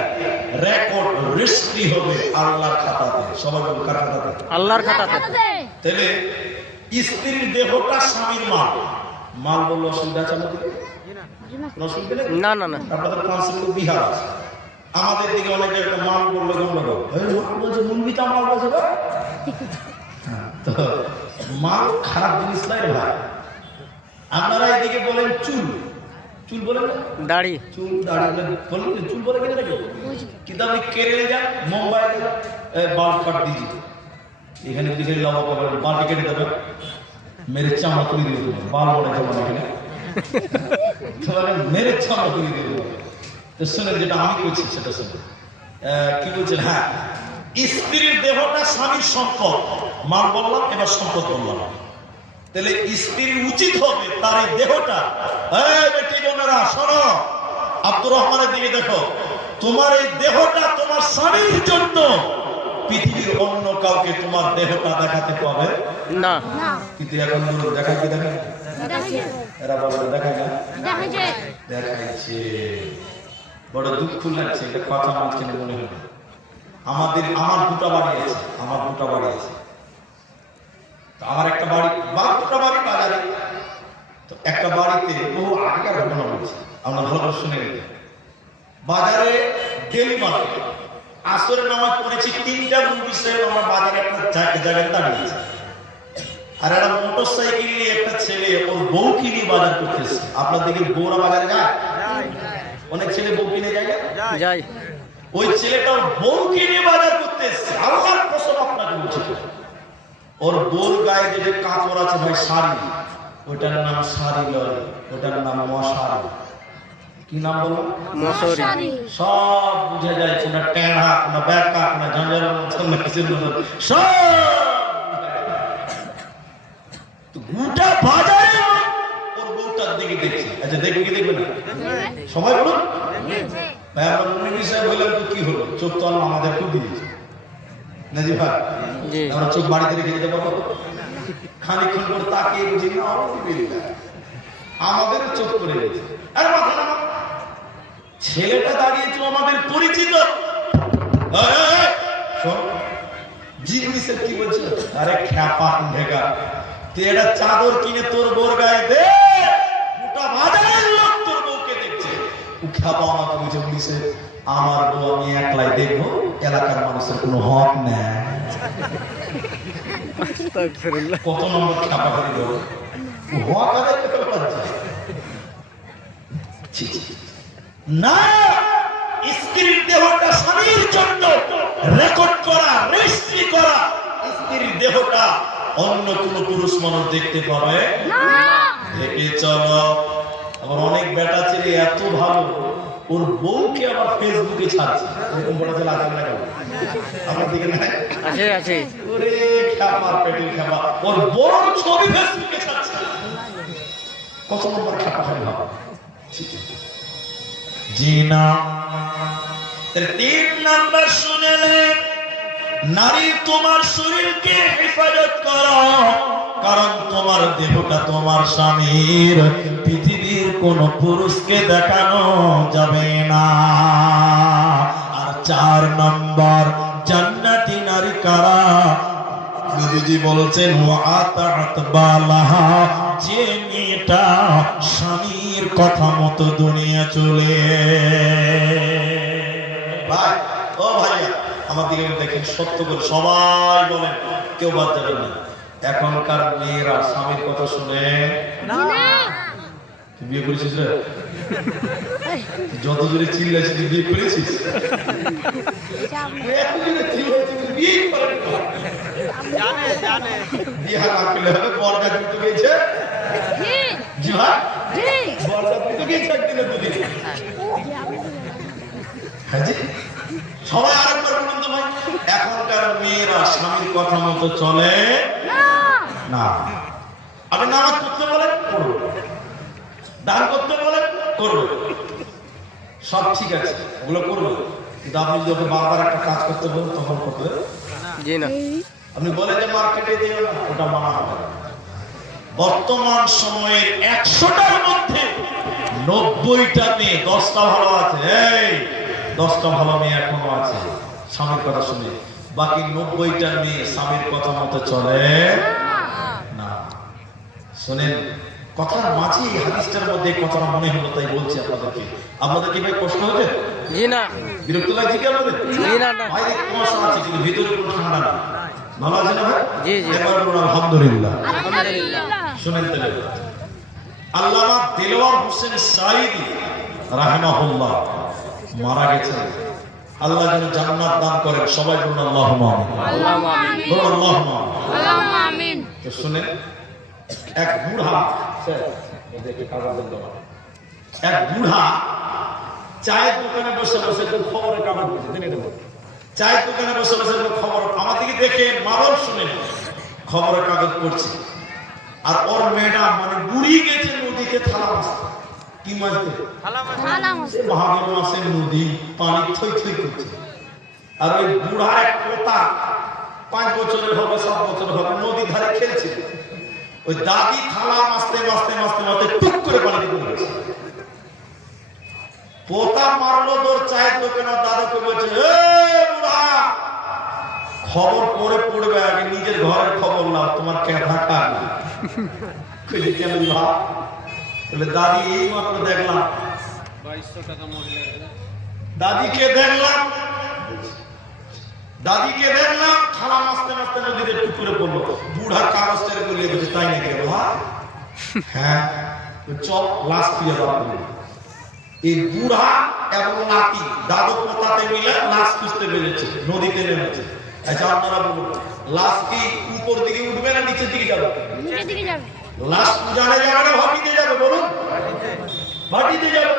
রেকর্ড রেজিস্ট্রি হবে আল্লাহর খাতাতে। সবাই বলুন কার খাতাতে? আল্লাহর খাতাতে। তাহলে স্ত্রীর দেহটা স্বামীর মাল, মাল বললো অসুবিধা আছে আমাদের? না না না, আপনাদের কনসেপ্ট বিহার আছে, আমাদের দিকে অনেকে একটা মাল বললো বলছে মুনবিতা মাল বলছে। তো মাল খারাপ জিনিস নাই ভাই। আপনারা এদিকে বলেন চুল, চুল বলেন দাড়ি, চুল দাড়ি বলেন, চুল বলে কিনা নাকি? কিন্তু আপনি কেড়ে যান মুম্বাই বাল কাট দিয়েছি, এখানে কিছু লাভ করবেন, বালটি কেটে দেবেন, মেরে চামড়া তুলে দিয়ে দেবেন, বাল বলে যাবেন এখানে, মেরে চামড়া তুলে দিয়ে দেবেন। তো শুনে যেটা আমি বলছি সেটা শুনে কি বলছেন? হ্যাঁ, স্ত্রীর দেহটা স্বামীর সম্পদ, মাল বললাম, এবার সম্পদ বললাম। তাহলে স্ত্রীর উচিত হবে তার এই দেহটা, বেটি বোনেরা শোনো, আব্দুর রহমানের দিকে দেখো, তোমার এই দেহটা তোমার স্বামীর জন্য, পৃথিবীর অন্য কাউকে তোমার দেহটা দেখাতে পাবে না। কিন্তু এখন দেখায় কি দেখেন? এরা বলে দেখায় না, দেখাইছে। বড় দুঃখ লাগছে, এটা কথা মাঝখানে মনে হলো। আমার দুটা বাড়ি আছে, আমার দুটা বাড়ি আছে। তো আমার একটা বাড়ি বা দুটা বাড়ি বাজারে, তো একটা বাড়িতে বহু আগেকার ঘটনা বলছে, আমরা ভালো শুনে নিতে। বাজারে ডেলি মার্কেট, আসরের নামাজ পড়েছি, 3টা মুভিসে আমরা বাজারে একটা জায়গায় দাঁড়িয়েছি। আর একটা মোটর সাইকেল নিয়ে একটা ছেলে ওর বউ কিনে বাজার করতেছে। আপনার দিকে বউরা বাজারে যায়? অনেক ছেলে বউ কিনে যায়, যাই। ওই ছেলেটা বউ কিনে বাজার করতে এসছে। আল্লাহর কসম আপনাকে বলছি, ওর বউর গায়ে যে কাপড় আছে ভাই, শাড়ি, ওটার নাম শাড়ি লয়, ওটার নাম মশারি। কি নাম বলো? মশারি। সব বুঝে যায়, কোনটা টেড়া, কোনটা ব্যাকা, কোনটা ঝঞ্ঝার মতন, কিসের মতন, সব গোটা বাজারে ওর বউটার দিকে দেখছি। আচ্ছা দেখবে কি দেখবে না? সবাই বলুন ভাই, আমরা মুন্নি সাহেব বললাম তো কি হলো, চোখ তো আমাদের খুব দিয়েছে নাজি ভাই, আমরা চোখ বাড়িতে রেখে যেতে পারবো? খানিক্ষণ করে তাকিয়ে বুঝি না, আমাদের চোখ করে গেছে। আর মাথা না, ছেলেটা দাঁড়িয়েছিল আমাদের পরিচিত। জিনিসের কি বলছে? আরে খ্যাপা ভেগা, তুই একটা চাদর কিনে তোর বোর গায়ে দে, গোটা বাজারের লোক তোর বউকে দেখছে। ও খ্যাপা আমাকে বুঝে বলিছে আমার বউ আমি একলাই দেখবো, এলাকার মানুষের কোনো হক নেই। কত নম্বর খ্যাপা করে দেবো, হক আদায় করতে পারছে না। স্ত্রীর দেহটা স্বামীর জন্য রেকর্ড করা, রেজিস্ট্রি করা, স্ত্রীর দেহটা অন্য কোন পুরুষ মানুষ দেখতে পাবে না। দেখে চলো। আবার অনেক বেটা ছেলে এত ভালো, ওর বউকে আবার ফেসবুকে ছাড়ছে, এরকম বলা চলে আসে না কেন? আমার দিকে না আছে আছে। ওরে খ্যাপার পেটে খ্যাপা, ওর বড় ছবি ফেসবুকে ছাড়ছে। কত নম্বর খ্যাপা খালি হবে? জি না। 3 নাম্বার শুনেলেন, নারী তোমার শরীরকে হেফাজত করো, কারণ তোমার দেহটা তোমার স্বামীর, পৃথিবীর কোন পুরুষকে দেখানো যাবে না। আর 4 নম্বর, জান্নাতি নারী কারা? নবীজি বলছেন ওয়াতাত বালাহা, যে মেয়েটা স্বামীর কথা মতো দুনিয়া চলে। ভাই ও ভাইয়া আমার দিকে দেখেন, সত্য করে সবাই বলেন, কেউ বাদ যাবে না। এখনকার মেয়েরা স্বামীর কথা শুনে না। তুই বিয়ে করেছিস রে? যত জোরে চিল্লাছিস, তুই বিয়ে করেছিস? এত জোরে চিল্লাছিস, বিয়ে করেন না। বিয়ে না করলে হবে, বরযাত্রী তো গেছে। জি ভাই, বরযাত্রী তো গেছে একদিনে দুদিন। হ্যাঁ জি, সবাই আরেকবার বলুন তো ভাই, এখনকার মেয়েরা স্বামীর কথা মতো চলে না। আপনি নামাজ পড়তে বলেন করবে, দান করতে বলেন করবে, সব ঠিক আছে, ওগুলো করবে। কিন্তু আপনি যখন বারবার একটা কাজ করতে বলেন তখন করবে জি না। আপনি বলেন যে মার্কেটে দিও না, ওটা মানা হবে। বর্তমান সময়ের 100টার মধ্যে 90টা মেয়ে, 10টা ভালো আছে। এই 10টা ভালো মেয়ে এখনো আছে স্বামীর কথা শুনে, বাকি 90টা মেয়ে স্বামীর কথা মতো চলে না। শুনেন, কথার মাঝে হাদিসটার মধ্যে কথাটা মনে হলো, তাই বলছি আপনাদেরকে। আপনাদের কি ভাই কষ্ট হচ্ছে? জি না। বিরক্ত লাগছে কি আপনাদের? জি না না। বাইরে কুয়াশা আছে কিন্তু ভিতরে কোনো ঠান্ডা না। ভালো আছে না ভাই? জি জি। এবার বলুন আলহামদুলিল্লাহ। আলহামদুলিল্লাহ। শুনেন তাহলে, আল্লামা দেলোয়ার হোসেন সাঈদী রাহিমাহুল্লাহ মারা গেছেন। আল্লাহ যেন জান্নাত দান করেন। সবাই বলুন আল্লাহুম্মা আমিন। আল্লাহুম্মা আমিন। বলুন আল্লাহুম্মা আমিন। আল্লাহুম্মা আমিন। তো শুনেন, এক বুড়া চায়ের দোকানে বসে বসে খবরের কাগজ পড়ছে। চায়ের দোকানে বসে বসে খবর আমার দিকে দেখে মারল শুনেন, খবরের কাগজ পড়ছে। আর ওর ম্যাডাম মানে বুড়ি গেছে নদীতে থালা মাছতে। কি মাছতে? মহাবীর মাছের নদী, পানি থই থই করছে। আর ওই বুড়া এক পোতা 5 বছরের হবে 7 বছরের হবে, নদী ধারে খেলছে। ওই দাদি থালা মাছতে মাছতে মাছতে মাছতে টুক করে পানিতে পড়ে গেছে। পোতা মারলো তোর চায়ের দোকানে, দাদাকে বলছে এই বুড়া, খবর পরে পড়বে, আগে নিজের ঘরের খবর নাও, তোমার ক্যাথা কার। কেন ভাব বলে দাদি এই মাত্র দেখলাম, 2200 টাকা মহিলা। দাদিকে দেখলাম থালা মাছতে মাছতে নদীতে টুক করে পড়লো। বুড়া কাগজটা গলিয়ে দিচ্ছে, তাই নাকি? হ্যাঁ, চল লাশ খুঁজে বার করি। এই বুড়া এবং নাতি দাদু পোতাতে মিলে লাশ খুঁজতে পেরেছে, নদীতে নেমেছে। আচ্ছা আপনারা বলুন, লাশ কি উপর দিকে উঠবে না নিচের দিকে যাবে? নিচের দিকে যাবে। লাশ উজানে যাবে না ভাটিতে যাবে? বলুন, ভাটিতে যাবে।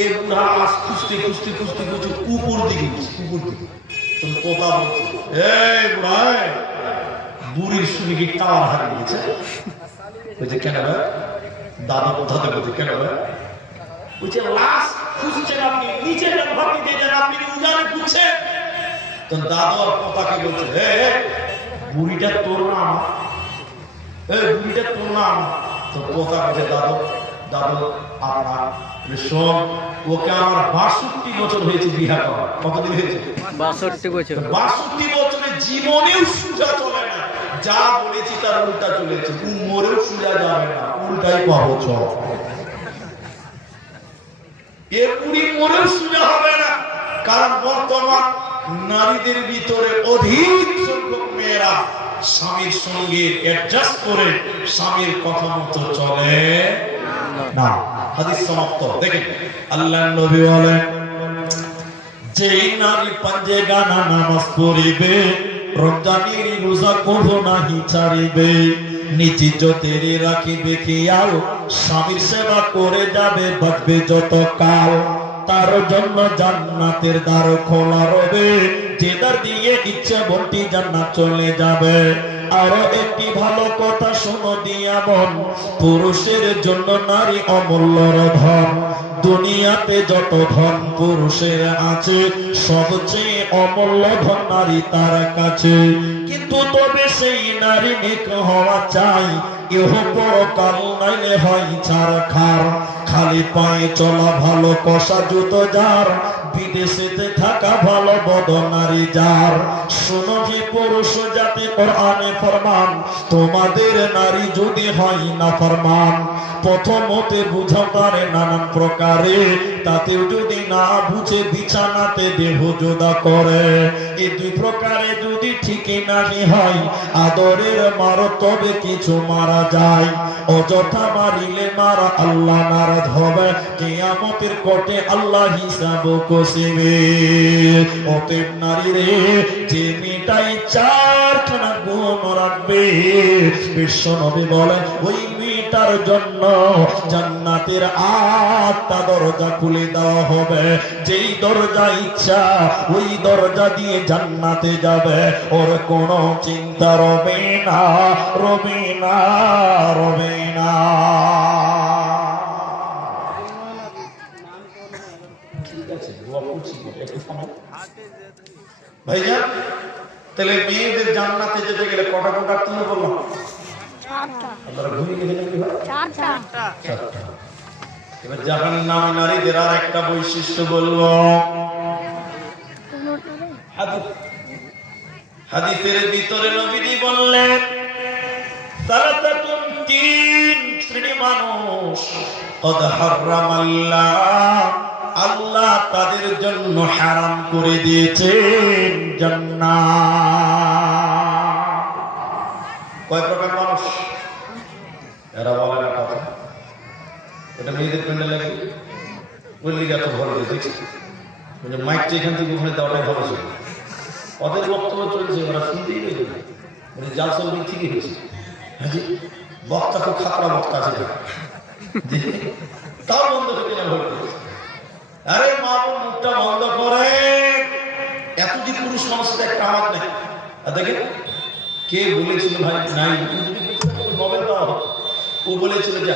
এই বুড়া লাশ খুঁজতে খুঁজতে খুঁজতে খুঁজতে উপর দিকে উঠছে, উপর দিকে। তখন পোতা বলছে, এই বুড়া, বুড়ির শুনে কি টাওয়ার হারিয়ে গেছে? বলছে কেন ভাই? দাদা কোথাতে বলছে কেন ভাই? বলছে লাশ খুঁজছেন আপনি, নিচে যান, ভাটিতে যান, আপনি উজানে খুঁজছেন। তখন দাদু আর পোতাকে বলছে, বুড়িটা তোর না আমার? বুড়িটা তোর না আমার? তো পোতা বলছে দাদু আপনার। শোন, ওকে আমার 62 বছর হয়েছে বিয়ে করা। কতদিন হয়েছে? 62 বছর। 62 বছরের জীবনেও সোজা চলে না, যা বলেছি তার উল্টা চলেছে। মরেও সোজা যাবে না, উল্টাই পাবো। চল এ বুড়ি মরেও সোজা হবে না, কারণ বর্তমান নারীদের ভিতরে অধিক সংখ্যক মেয়েরা স্বামীর সঙ্গে অ্যাডজাস্ট করে স্বামীর কথা মতো চলে না। হাদিস সমাপ্ত। দেখেন আল্লাহর নবী বলেন, যেই নারী পাঞ্জে গানা নামাজ পড়িবে, রমজানের রোজা কবো নাহি ছাড়িবে, নিজ জ্যোতিরে রাখিবে খেয়াল, স্বামীর সেবা করে যাবে বাঁচবে যত কাল, তার জন্য জান্নাতের দ্বার খোলা রবে, যে দ্বার দিয়ে ইচ্ছে বন্টি জান্নাত চলে যাবে। আরো একটি ভালো কথা শোনো দিয়া মন, পুরুষের জন্য নারী অমূল্য ধন, দুনিয়াতে যত ধন পুরুষের আছে, সবচেয়ে অমূল্য ধন নারী তার কাছে। কিন্তু তবে সেই নারী নেক হওয়া চাই, ইহ পরকাল নাইলে হয় ছারখার, খালি পায়ে চলা ভালো কষা জুতো যার, বিদেশেতে থাকা ভালো বদ নারী যার। শোনো হে পুরুষ জাতি, কোরআনে ফরমান, তোমাদের নারী যদি হয় না ফরমান, প্রথমতে বুঝাও তারে নানান প্রকারে, তাতেও যদি না বুঝে বিছানাতে দেহ জোদা করে। এই দুই প্রকারে যদি ঠিকই নাহি হয়, আদরের মারো তবে কিছু মারা যায়, অযথা মারিলে মারা আল্লাহ নারাজ হবে, কিয়ামতের কোর্টে আল্লাহ হিসাব কষিবে। অতএব নারী রে, যে মেয়েটাই চারখানা গুণ রাখবে, বিশ্ব নবী বলেন ওই মেয়েটার জন্য জান্নাতের 8টা দরজা খুলে দেওয়া হবে, যেই দরজা ইচ্ছা ওই দরজা দিয়ে জান্নাতে যাবে, ওর কোনো চিন্তা রবে না, রবে না, রবে না। ভাইজান, তাহলে মেয়েদের জান্নাতে যেতে গেলে কটা কোটা তুমি বললাম? আপনারা ঘুমিয়ে গেলেন কি ভাই? চারটা। এবার জাহান্নামের নামে নারীদের আর একটা বৈশিষ্ট্য বলবো। হাদিসের ভিতরে নবীজি বললেন, সালাতাতুন, 3 শ্রেণী মানুষ, কদ হারামাল্লাহ, আল্লাহ তাদের জন্য হারাম করে দিয়েছেন জান্নাত। কয় প্রকার মানুষ? এরা বলে না কথা, এটা মেয়েদের প্যান্ডেল লাগে বললি এত ভালো দেখছি, মাইকটা এখান থেকে ওখানে দেওয়াটাই ভালো ছিল। ওদের বক্তব্য চলছে, ওরা শুনতেই পেয়ে যাবে, জাল সঙ্গীত ঠিকই হয়েছে। বক্তা খুব খাতরা বক্তা আছে, তাও বন্ধ করে না ভোট। আরে মা বোন মুখটা বন্ধ করে, এত যে পুরুষ মানুষের একটা আওয়াজ নেই। দেখেন কে বলেছিল ভাই নাই, মোবাইল দেওয়া হোক, ও বলেছিল যে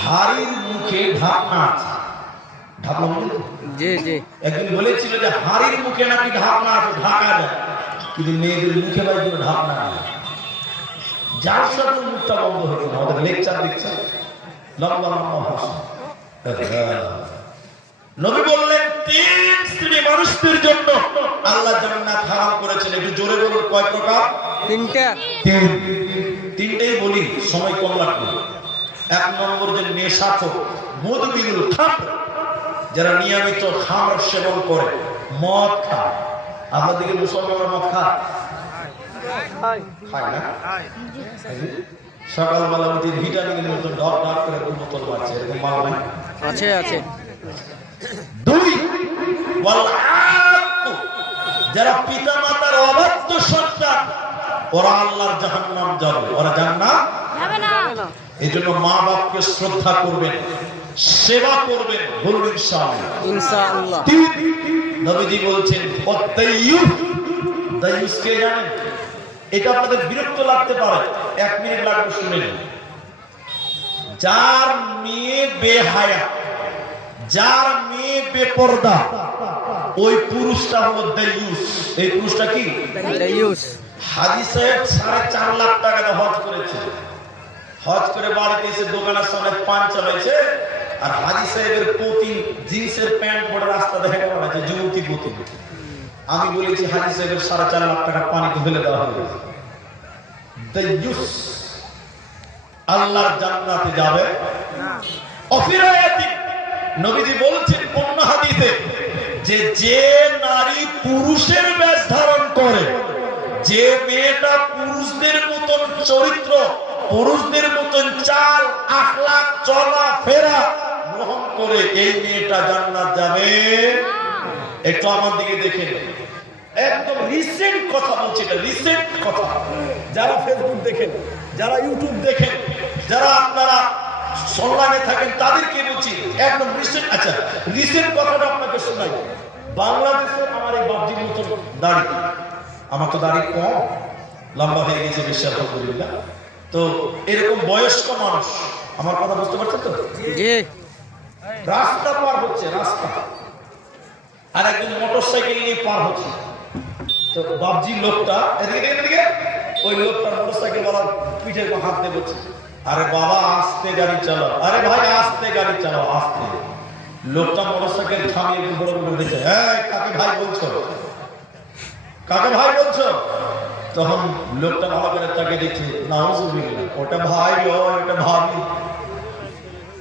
হাড়ির মুখে ঢাকনা আছে। ঢাকনা জি জি, একদিন বলেছিল যে হাড়ির মুখে নাকি ঢাকনা আছে, ঢাকা যায়, কিন্তু মেয়েদের মুখে ভাই কোনো ঢাকনা নেই। যার সাথে মুখটা বন্ধ হয়েছে না, আমাদের লেকচার দেখছে লম্বা লম্বা ভাষা। নবী বললেন 3 শ্রেণী মানুষদের জন্য আল্লাহ জান্নাত হারাম করেছেন। একটু জোরে বলুন কয় প্রকার? 3টা। 3টেই বলি, সময় কম লাগবে। 1 নম্বর যে নেশাখোর, মুদবিরুল খামর, যারা নিয়মিত খামর সেবন করে, মদ খায়। আপনাদেরকে মুসলমানরা মদ খায়? খায় না? সকালবেলা উঠে ভিটামিনের মতো ডক ডক করে বোতল মারছে, এরকম মাল নাই? আছে আছে। 2, যারা পিতা মাতার অবাধ্য সন্তান, ওরা আল্লাহর জাহান্নাম যাবে, ওরা জান্নাত যাবে না। এই জন্য মা বাপকে শ্রদ্ধা করবেন, সেবা করবেন, বলুন ইনশাআল্লাহ। ইনশাআল্লাহ। নবীজি বলছেন দায়ুস, দায়ুস কে জানেন? এটা আপনাদের বিরক্ত লাগতে পারে, 1 মিনিট লাগবে শুনে নিন। যার মেয়ে বেহায়া, যার মেয়ে বেপরদা, ওই পুরুষটা হলো দায়ুস। এই পুরুষটা কি? দায়ুস। হাজী সাহেব 4.5 লাখ টাকা দিয়ে হজ করেছে। হজ করে বাড়িতে এসে দোকানের সামনে পান চালাইছে, আর হাজী সাহেবের পতি জিন্সের প্যান্ট পরে রাস্তা দেখে বেড়াচ্ছে, যুবতী পতি। আমি বলেছি হাজী সাহেবের 4.5 লাখ টাকা পানিতে ফেলে দেওয়া হবে। দায়ুস আল্লাহর জান্নাতে যাবে না। অফিরায়াতি, নবীজি বলছেন কোন হাদিসে যে যে নারী পুরুষের বেশ ধারণ করে, যে মেয়েটা পুরুষদের মতন চরিত্র, পুরুষদের মতন চাল আখলাক চলা ফেরা গ্রহণ করে, এই মেয়েটা জান্নাত যাবে। একটু আমার দিকে দেখেন, একদম রিসেন্ট কথা বলছি, এটা রিসেন্ট কথা। যারা ফেসবুক দেখেন, যারা ইউটিউব দেখেন, যারা আপনারা অনলাইনে থাকেন, তাদেরকে বলছি একদম রিসেন্ট। আচ্ছা, রিসেন্ট কথাটা আপনাকে শোনাই। বাংলাদেশে আমার এই বাবজির মতো দাড়ি, আমার তো দাড়ি কম, লম্বা হয়ে গেছে বেশি, আলহামদুলিল্লাহ। তো এরকম বয়স্ক মানুষ, আমার কথা বুঝতে পারছেন তো? জি। রাস্তা পার হচ্ছে, রাস্তা, আর একজন মোটরসাইকেল নিয়ে পার হচ্ছে। তো বাবজি লোকটা এদিকে এদিকে, ওই লোকটা মোটরসাইকেল ওয়ালার পিঠের হাত দিয়ে বলছে, আরে বাবা আস্তে গাড়ি চালাও, আরে ভাই আস্তে গাড়ি চালাও, আস্তে। লোকটা মোটরসাইকেল থামিয়ে বড় বড় দিচ্ছে, হ্যাঁ কাকে ভাই বলছো, কাকে ভাই বলছো? তখন লোকটা ভালো করে তাকে দেখছে, নাউজুবিল্লাহ, ওটা ভাই নয়, ওটা ভাবি।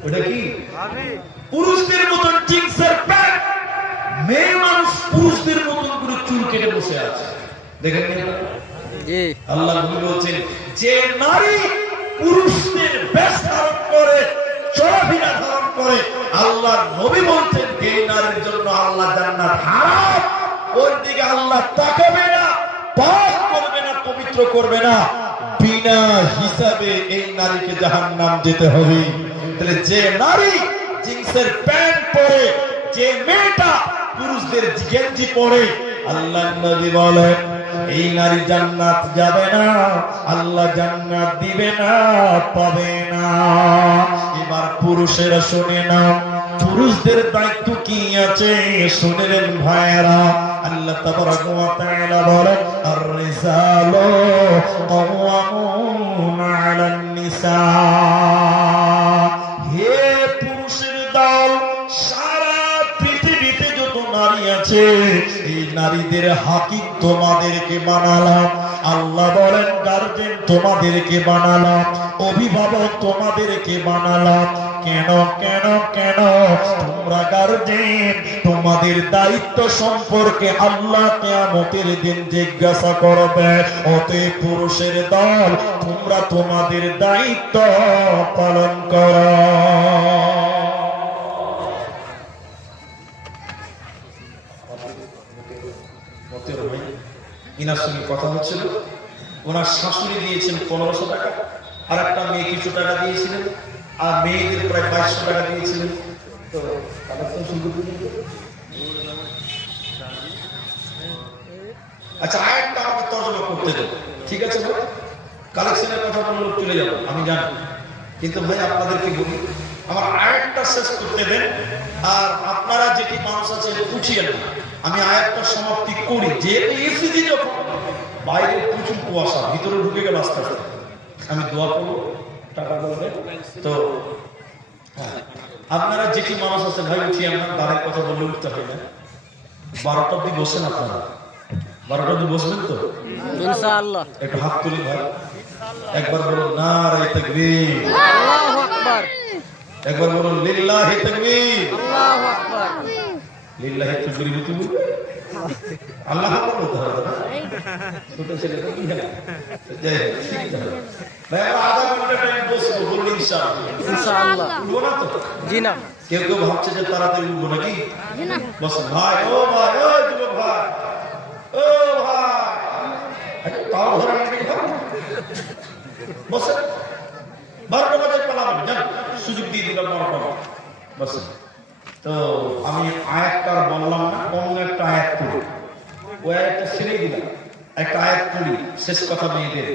ওটা কি? পুরুষদের মতন জিন্সের প্যান্ট, মেয়ে মানুষ পুরুষদের মতন করে চুল কেটে বসে আছে, দেখেন জি। আল্লাহ নবী বলছেন যে নারী পুরুষদের বেশ ধারণ করে, চলাফেরা ধারণ করে, আল্লাহ নবী বলছেন এই নারীর জন্য আল্লাহ জান্নাত হারাম, ওর দিকে আল্লাহ তাকাবে না, পাক করবে না, পবিত্র করবে না, বিনা হিসাবে এই নারীকে জাহান্নাম যেতে হবে। তাহলে যে নারী জিন্সের প্যান্ট পরে, যে মেয়েটা পুরুষদের গেঞ্জি পরে, আল্লাহ নবী বলেন এই নারী জান্নাত যাবে না, আল্লাহ জান্নাত দিবে না, পাবে না। এবার পুরুষেরা শুনে নাও, পুরুষদের দায়িত্ব কি আছে শুনেলেন ভাইয়েরা। আল্লাহ তাবারাক ওয়া তাআলা বলেন আর-রিজালু কাওয়ামুনা আলান নিসা। হে পুরুষের দল, সারা পৃথিবীতে যত নারী আছে, এই নারীদের হাকিম তোমাদেরকে বানালাম। আল্লাহ বলেন গার্জেন তোমাদেরকে বানালাম, অভিভাবক তোমাদেরকে বানালাম। কেন কেন কেন? তোমরা গার্জেন, তোমাদের দায়িত্ব সম্পর্কে আল্লাহ কিয়ামতের দিন জিজ্ঞাসা করবে। অতএব পুরুষের দল, তোমরা তোমাদের দায়িত্ব পালন করো। ইনার সঙ্গে কথা হচ্ছিল, ওনার শাশুড়ি দিয়েছেন 1500 টাকা, আর একটা মেয়ে কিছু টাকা দিয়েছিলেন, আর মেয়েদের প্রায় 500 টাকা দিয়েছিলেন। তো আচ্ছা, আরেকটা আমাকে তর্জমা করতে দেব, ঠিক আছে ভাই? কালেকশনের কথা বললে চলে যাবো, আমি জানি, কিন্তু ভাই আপনাদেরকে বলি, আমার আয়াতটা শেষ করতে দেন, আর আপনারা যেটি মানুষ আছে উঠিয়েন না, আমি আয়াতটা সমাপ্তি করি। যেহেতু এসেছি যখন, বাইরে প্রচুর কুয়াশা, ভিতরে ঢুকে গেল আস্তে আস্তে, আমি দোয়া করবো, টাকা বলবে তো। হ্যাঁ, আপনারা যেটি মানুষ আছে ভাই উঠিয়ে না, তাদের কথা বললে উঠতে হবে না। 12টা অব্দি বসেন আপনারা, 12টা অব্দি বসবেন তো ইনশাআল্লাহ। একটু হাত তুলি ভাই, একবার বলুন নারে তাকবীর, আল্লাহু আকবার, একবার বলুন লিল্লাহি তাকবীর, আল্লাহু আকবার। লিল্লাহি তাকবীর বুঝুন, আল্লাহ আকবার বলতে হবে না, ছোট ছেলে তো কি জানে। জয় হোক, ঠিক আছে ভাই, আমরা আধা ঘন্টা টাইম বসবো, বলুন ইনশাআল্লাহ। ইনশাআল্লাহ। উঠবো না তো? জি না। কেউ কেউ ভাবছে যে তাড়াতাড়ি উঠবো নাকি? জি না। বসেন ভাই, ও ভাই, ও যুবক ভাই, ও ভাই, তাও ধরে নাকি বসেন। 12টা বাজে পালাবেন, জান, সুযোগ দিয়ে দিলাম 12টা। বসেন। তো আমি আয়াতটা বললাম না, অন্য একটা আয়াত পড়ি, ওই আয়াতটা ছেড়ে দিলাম, একটা আয়াত পড়ি, শেষ কথা মেয়েদের।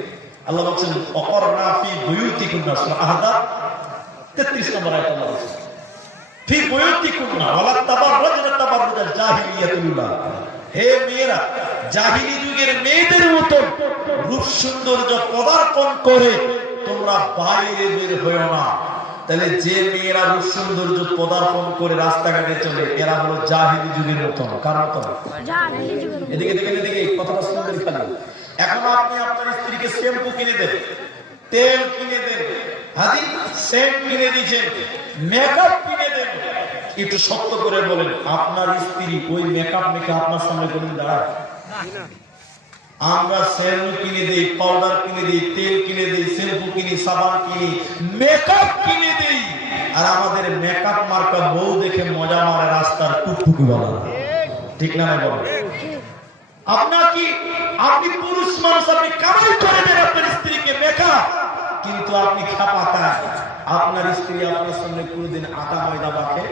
আল্লাহ বলছেন অকরনা ফি বুয়ুতিকুন্না, সূরা আহজাব 33 নম্বর আয়াত আল্লাহ বলছেন ফি বুয়ুতিকুন্না ওয়ালা তাবাররাজনা তাবাররুজাল জাহিলিয়াতুল উলা। হে মেয়েরা, জাহিলি যুগের মেয়েদের মতো রূপ সৌন্দর্য পদার্পণ করে তোমরা বাইরে বের হয়ো না। তাহলে যে মেয়েরা রূপ সৌন্দর্য পদার্পণ করে রাস্তাঘাটে চলে, এরা হলো জাহিলি যুগের মতো। কার মতো? এদিকে দেখেন, এদিকে কথাটা সুন্দর খালি। এখন আপনি আপনার স্ত্রীকে শ্যাম্পু কিনে দেন, তেল কিনে দেন, হাজি সেন্ট কিনে দিয়েছেন, মেকআপ কিনে দেন, একটু শক্ত করে বলেন, আপনার স্ত্রী ওই মেকআপ মেখে আপনার সামনে কোনদিন দাঁড়ায়? আমরা শ্যাম্পু কিনে দেই, পাউডার কিনে দেই, তেল কিনে দেই, শ্যাম্পু কিনি, সাবান কিনি, মেকআপ কিনে দেই, আর আমাদের মেকআপ মার্কা বউ দেখে মজা মারে রাস্তার টুকটুকি বলা। ঠিক না বলেন? আপনার কি, আপনি পুরুষ মানুষ, আপনি কামাই করে দেন আপনার স্ত্রীকে মেকআপ, কিন্তু আপনি খাপাতা। আপনার স্ত্রী আপনার সামনে কোনদিন আটা ময়দা মাখে?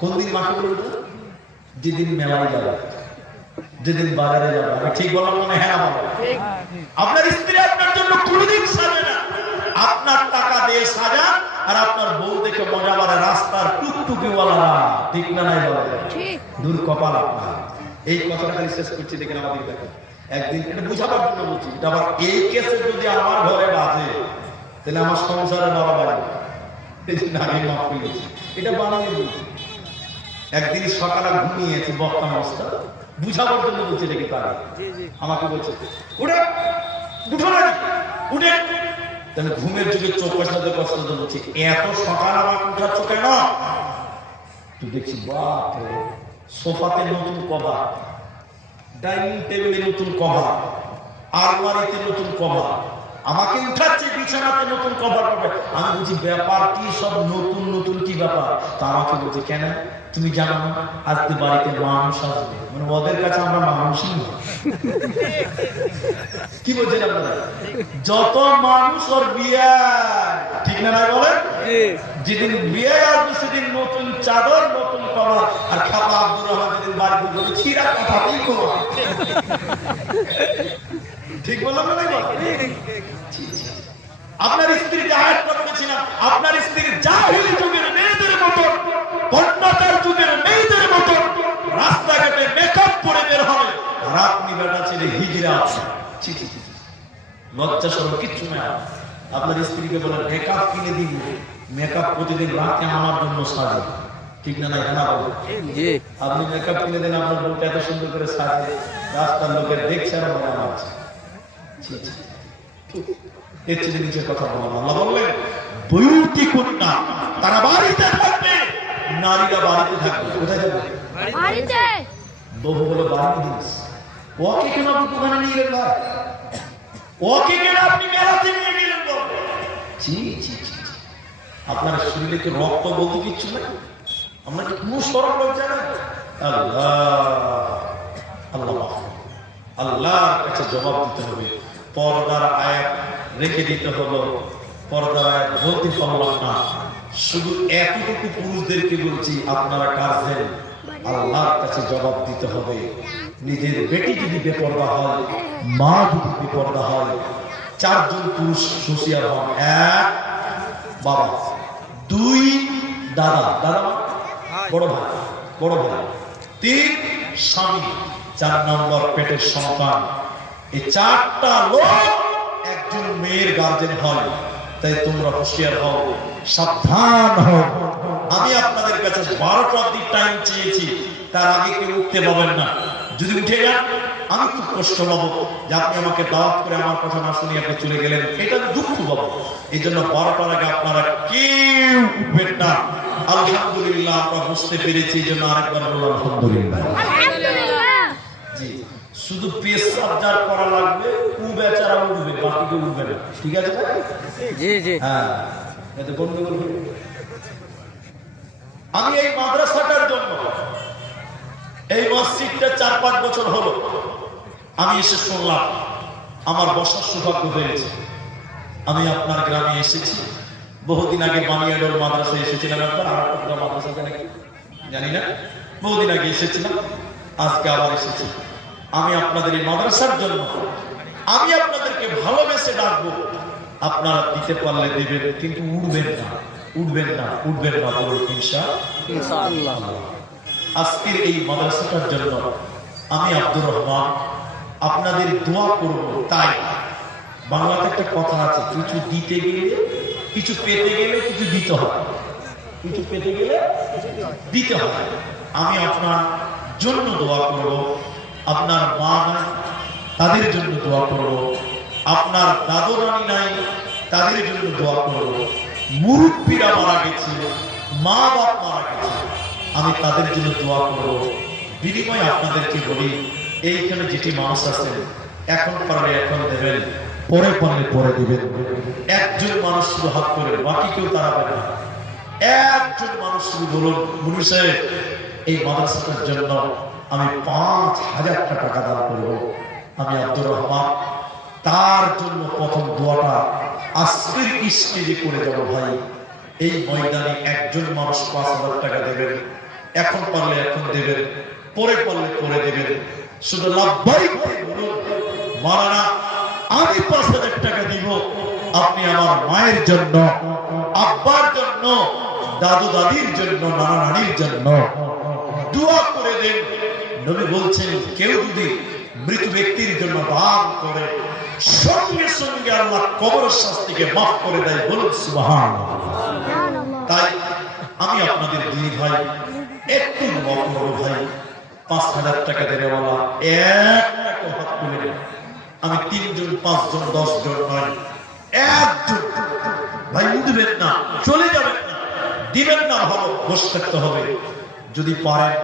কোন দিন মাখে বলুন? যেদিন মেলায় যাবে, যেদিন বাজারে যাবে। আমি ঠিক বললাম মানে? হ্যাঁ বলো। আপনার স্ত্রী আপনার জন্য কোনদিন সাজে না, আপনার টাকা দিয়ে সাজান, আর আপনার বউ দেখে মজা মারে রাস্তার টুকটুকি ওয়ালারা। ঠিক না নাই বলে? দূর কপাল আপনার। এই কথাটা খালি শেষ করছি, দেখেন আমাদের দেখে একদিন এটা বুঝাবার জন্য বলছি। এটা আবার এই কেসে যদি আমার ঘরে বাজে, তাহলে আমার সংসারে বাবা বাড়ি এটা বানিয়ে বলছি। একদিন সকালে ঘুমিয়েছি বক্তা অবস্থা, বুঝাবার জন্য বলছি দেখি তারা আমাকে বলছে উঠে উঠো না উঠে, তাহলে ঘুমের যুগে চোখ কষাতে কষাতে বলছি এত সকাল আমাকে উঠাচ্ছ কেন? তুই দেখছি বাপ রে, সোফাতে নতুন কভার, ডাইনিং টেবিলে নতুন কভার, আলমারিতে নতুন কভার, আমাকে উঠাচ্ছে বিছানাতে নতুন কভার পাবে। আমি বুঝি ব্যাপার কি, সব নতুন নতুন কি ব্যাপার? তা আমাকে বলছে কেন তুমি জানো না আজকে বাড়িতে মানুষ আসবে, মানে ওদের কাছে আমরা মানুষই না। কি বলছেন আপনারা? যত মানুষ ওর বিয়ে, ঠিক না বলেন? যেদিন বিয়ে আসবে সেদিন নতুন চাদর, নতুন কভার, আর খাপা আব্দুর রহমান যেদিন বাড়িতে বলবে ছিঁড়া কথাতেই করো। ঠিক বললাম না? আপনার স্ত্রী জাহাজটা বলেছিলাম, আপনার স্ত্রী জাহিলি যুগের মেয়েদের মতো, কন্যাকার যুগের মেয়েদের মতো রাস্তাঘাটে মেকআপ করে বের হবে, আর আপনি বেটা ছেলে হিজড়া আছে। লজ্জা সরম কিচ্ছু না। আপনার স্ত্রীকে বলেন মেকআপ কিনে দিন, মেকআপ প্রতিদিন রাতে আমার জন্য সাজে। ঠিক না? না আপনি মেকআপ কিনে দেন, আপনার বউটা এত সুন্দর করে সাজে, রাস্তার লোকের দেখছে আর মনে আছে। এর চেয়ে নিচের কথা বললাম। আল্লাহ বললেন বৈয়ুতি কন্যা, তারা বাড়িতে থাকবে, নারীরা বাড়িতে থাকবে। কোথায় থাকবে? বাড়িতে। বহু বলে বাড়িতে দিস, ওকে কেন আপনি দোকানে নিয়ে গেলেন? ওকে কেন আপনি মেলাতে নিয়ে গেলেন? জি জি জি, আপনার শরীরে কি রক্ত বলতে কিচ্ছু না? আমরা কি কোনো সরল লজ্জা না? আল্লাহ আল্লাহ আল্লাহর কাছে জবাব দিতে হবে। পর্দার আয়াত রেখে দিতে হলো, পর্দার আয়াত বলতে পারলাম না। শুধু এতটুকু পুরুষদেরকে বলছি, আপনারা কাজের আল্লাহর কাছে জবাব দিতে হবে। নিজের বেটি যদি বেপরদা হয়, মা যদি বেপরদা হয়, চারজন পুরুষ হুঁশিয়ার হন। এক বাবা, দুই দাদা, দাদা বড় ভাই, বড় ভাই, তিন স্বামী, চার নম্বর পেটের সন্তান। এই চারটা লোক একজন মেয়ের গার্জেন হয়। তাই তোমরা হুঁশিয়ার হও, সাবধান হও। আমি আপনাদের কাছে 12টা অবধি টাইম চেয়েছি, তার আগে কেউ উঠতে পাবেন না। যদি উঠে যান আমি খুব কষ্ট পাবো যে আপনি আমাকে দাওয়াত করে আমার কথা না শুনিয়ে আপনি চলে গেলেন, এটা আমি দুঃখ পাবো। এই জন্য 12টার আগে আপনারা কেউ উঠবেন না। আলহামদুলিল্লাহ আমরা বুঝতে পেরেছি, এই জন্য আরেকবার বললাম আলহামদুলিল্লাহ। জি, শুধু পেশাব যার করা লাগবে ও বেচারা উঠবে, বাকি কেউ উঠবে না। ঠিক আছে? জি জি, হ্যাঁ, এতে গন্ডগোল হবে। আমি এই মাদ্রাসাটার জন্য, এই মসজিদটা 4-5 বছর হলো আমি এসে শুনলাম, আমার বসার সৌভাগ্য হয়েছে। আমি আপনার গ্রামে এসেছি, বহুদিন আগে বানিয়াডোর মাদ্রাসায় এসেছিলাম, একবার আর একটা মাদ্রাসাতে নাকি জানি না, বহুদিন আগে এসেছিলাম, আজকে আবার এসেছি। আমি আপনাদের এই মাদ্রাসার জন্য আমি আপনাদেরকে ভালোবেসে ডাকবো, আপনারা দিতে পারলে দেবেন, কিন্তু উঠবেন না, উঠবেন না, উঠবেন না বলুন ইনশাআল্লাহ। আজকের এই মাদ্রাসাটার জন্য আমি আব্দুর রহমান আপনাদের দোয়া করব। তাই বাংলাতে একটা কথা আছে, কিছু দিতে গেলে, কিছু পেতে গেলে কিছু দিতে হয়, কিছু পেতে গেলে দিতে হয়। আমি আপনার জন্য দোয়া করব, আপনার মা নাই তাদের জন্য দোয়া করব, আপনার দাদু রানী নাই তাদের জন্য দোয়া করব, মুরব্বীরা মারা গেছে মা বাপ মারা গেছে, আমি তাদের জন্য দোয়া করব। বিনিময়ে আপনাদেরকে বলি, এইখানে যেটি মানুষ আছেন, এখন পারলে এখন দেবেন, পরে পারলে পরে দিবেন। একজন মানুষ শুধু হাত করে, বাকি কেউ দাঁড়াবে না। একজন মানুষ শুধু বলুন, মুনি সাহেব এই মাদ্রাসাটার জন্য আমি 5,000 টাকা দান করব। আমি আব্দুর রহমান তার জন্য প্রথম দোয়াটা আজকের স্টেজে করে যাব। ভাই, এই ময়দানে একজন মানুষ 5,000 টাকা দেবেন, এখন পারলে এখন দেবেন, পরে পারলে পরে দেবেন। শুধু লাভবাহিক বলুন, মারানা আমি 5,000 টাকা দিব, আপনি আমার মায়ের জন্য, আব্বার জন্য, দাদু দাদির জন্য, নানা নানির জন্য দোয়া করে দেন। নবী বলছেন, কেউ যদি মৃত ব্যক্তির জন্য দান করে, সঙ্গে সঙ্গে আল্লাহ কবরের শাস্তিকে মাফ করে দেয়। বলুন সুবহানাল্লাহ। তাই আমি আপনাদের দুই ভাই একটু দোয়া করবো। ভাই, 5,000 টাকা দেওয়ালা একটা হাত তুলে দেন। আমি 3 জন, 5 জন, 10 জন নয়, একজন। ভাই উঠবেন না, চলে যাবেন না, দিবেন না, ভালো বসে থাকতে হবে। যদি পারেন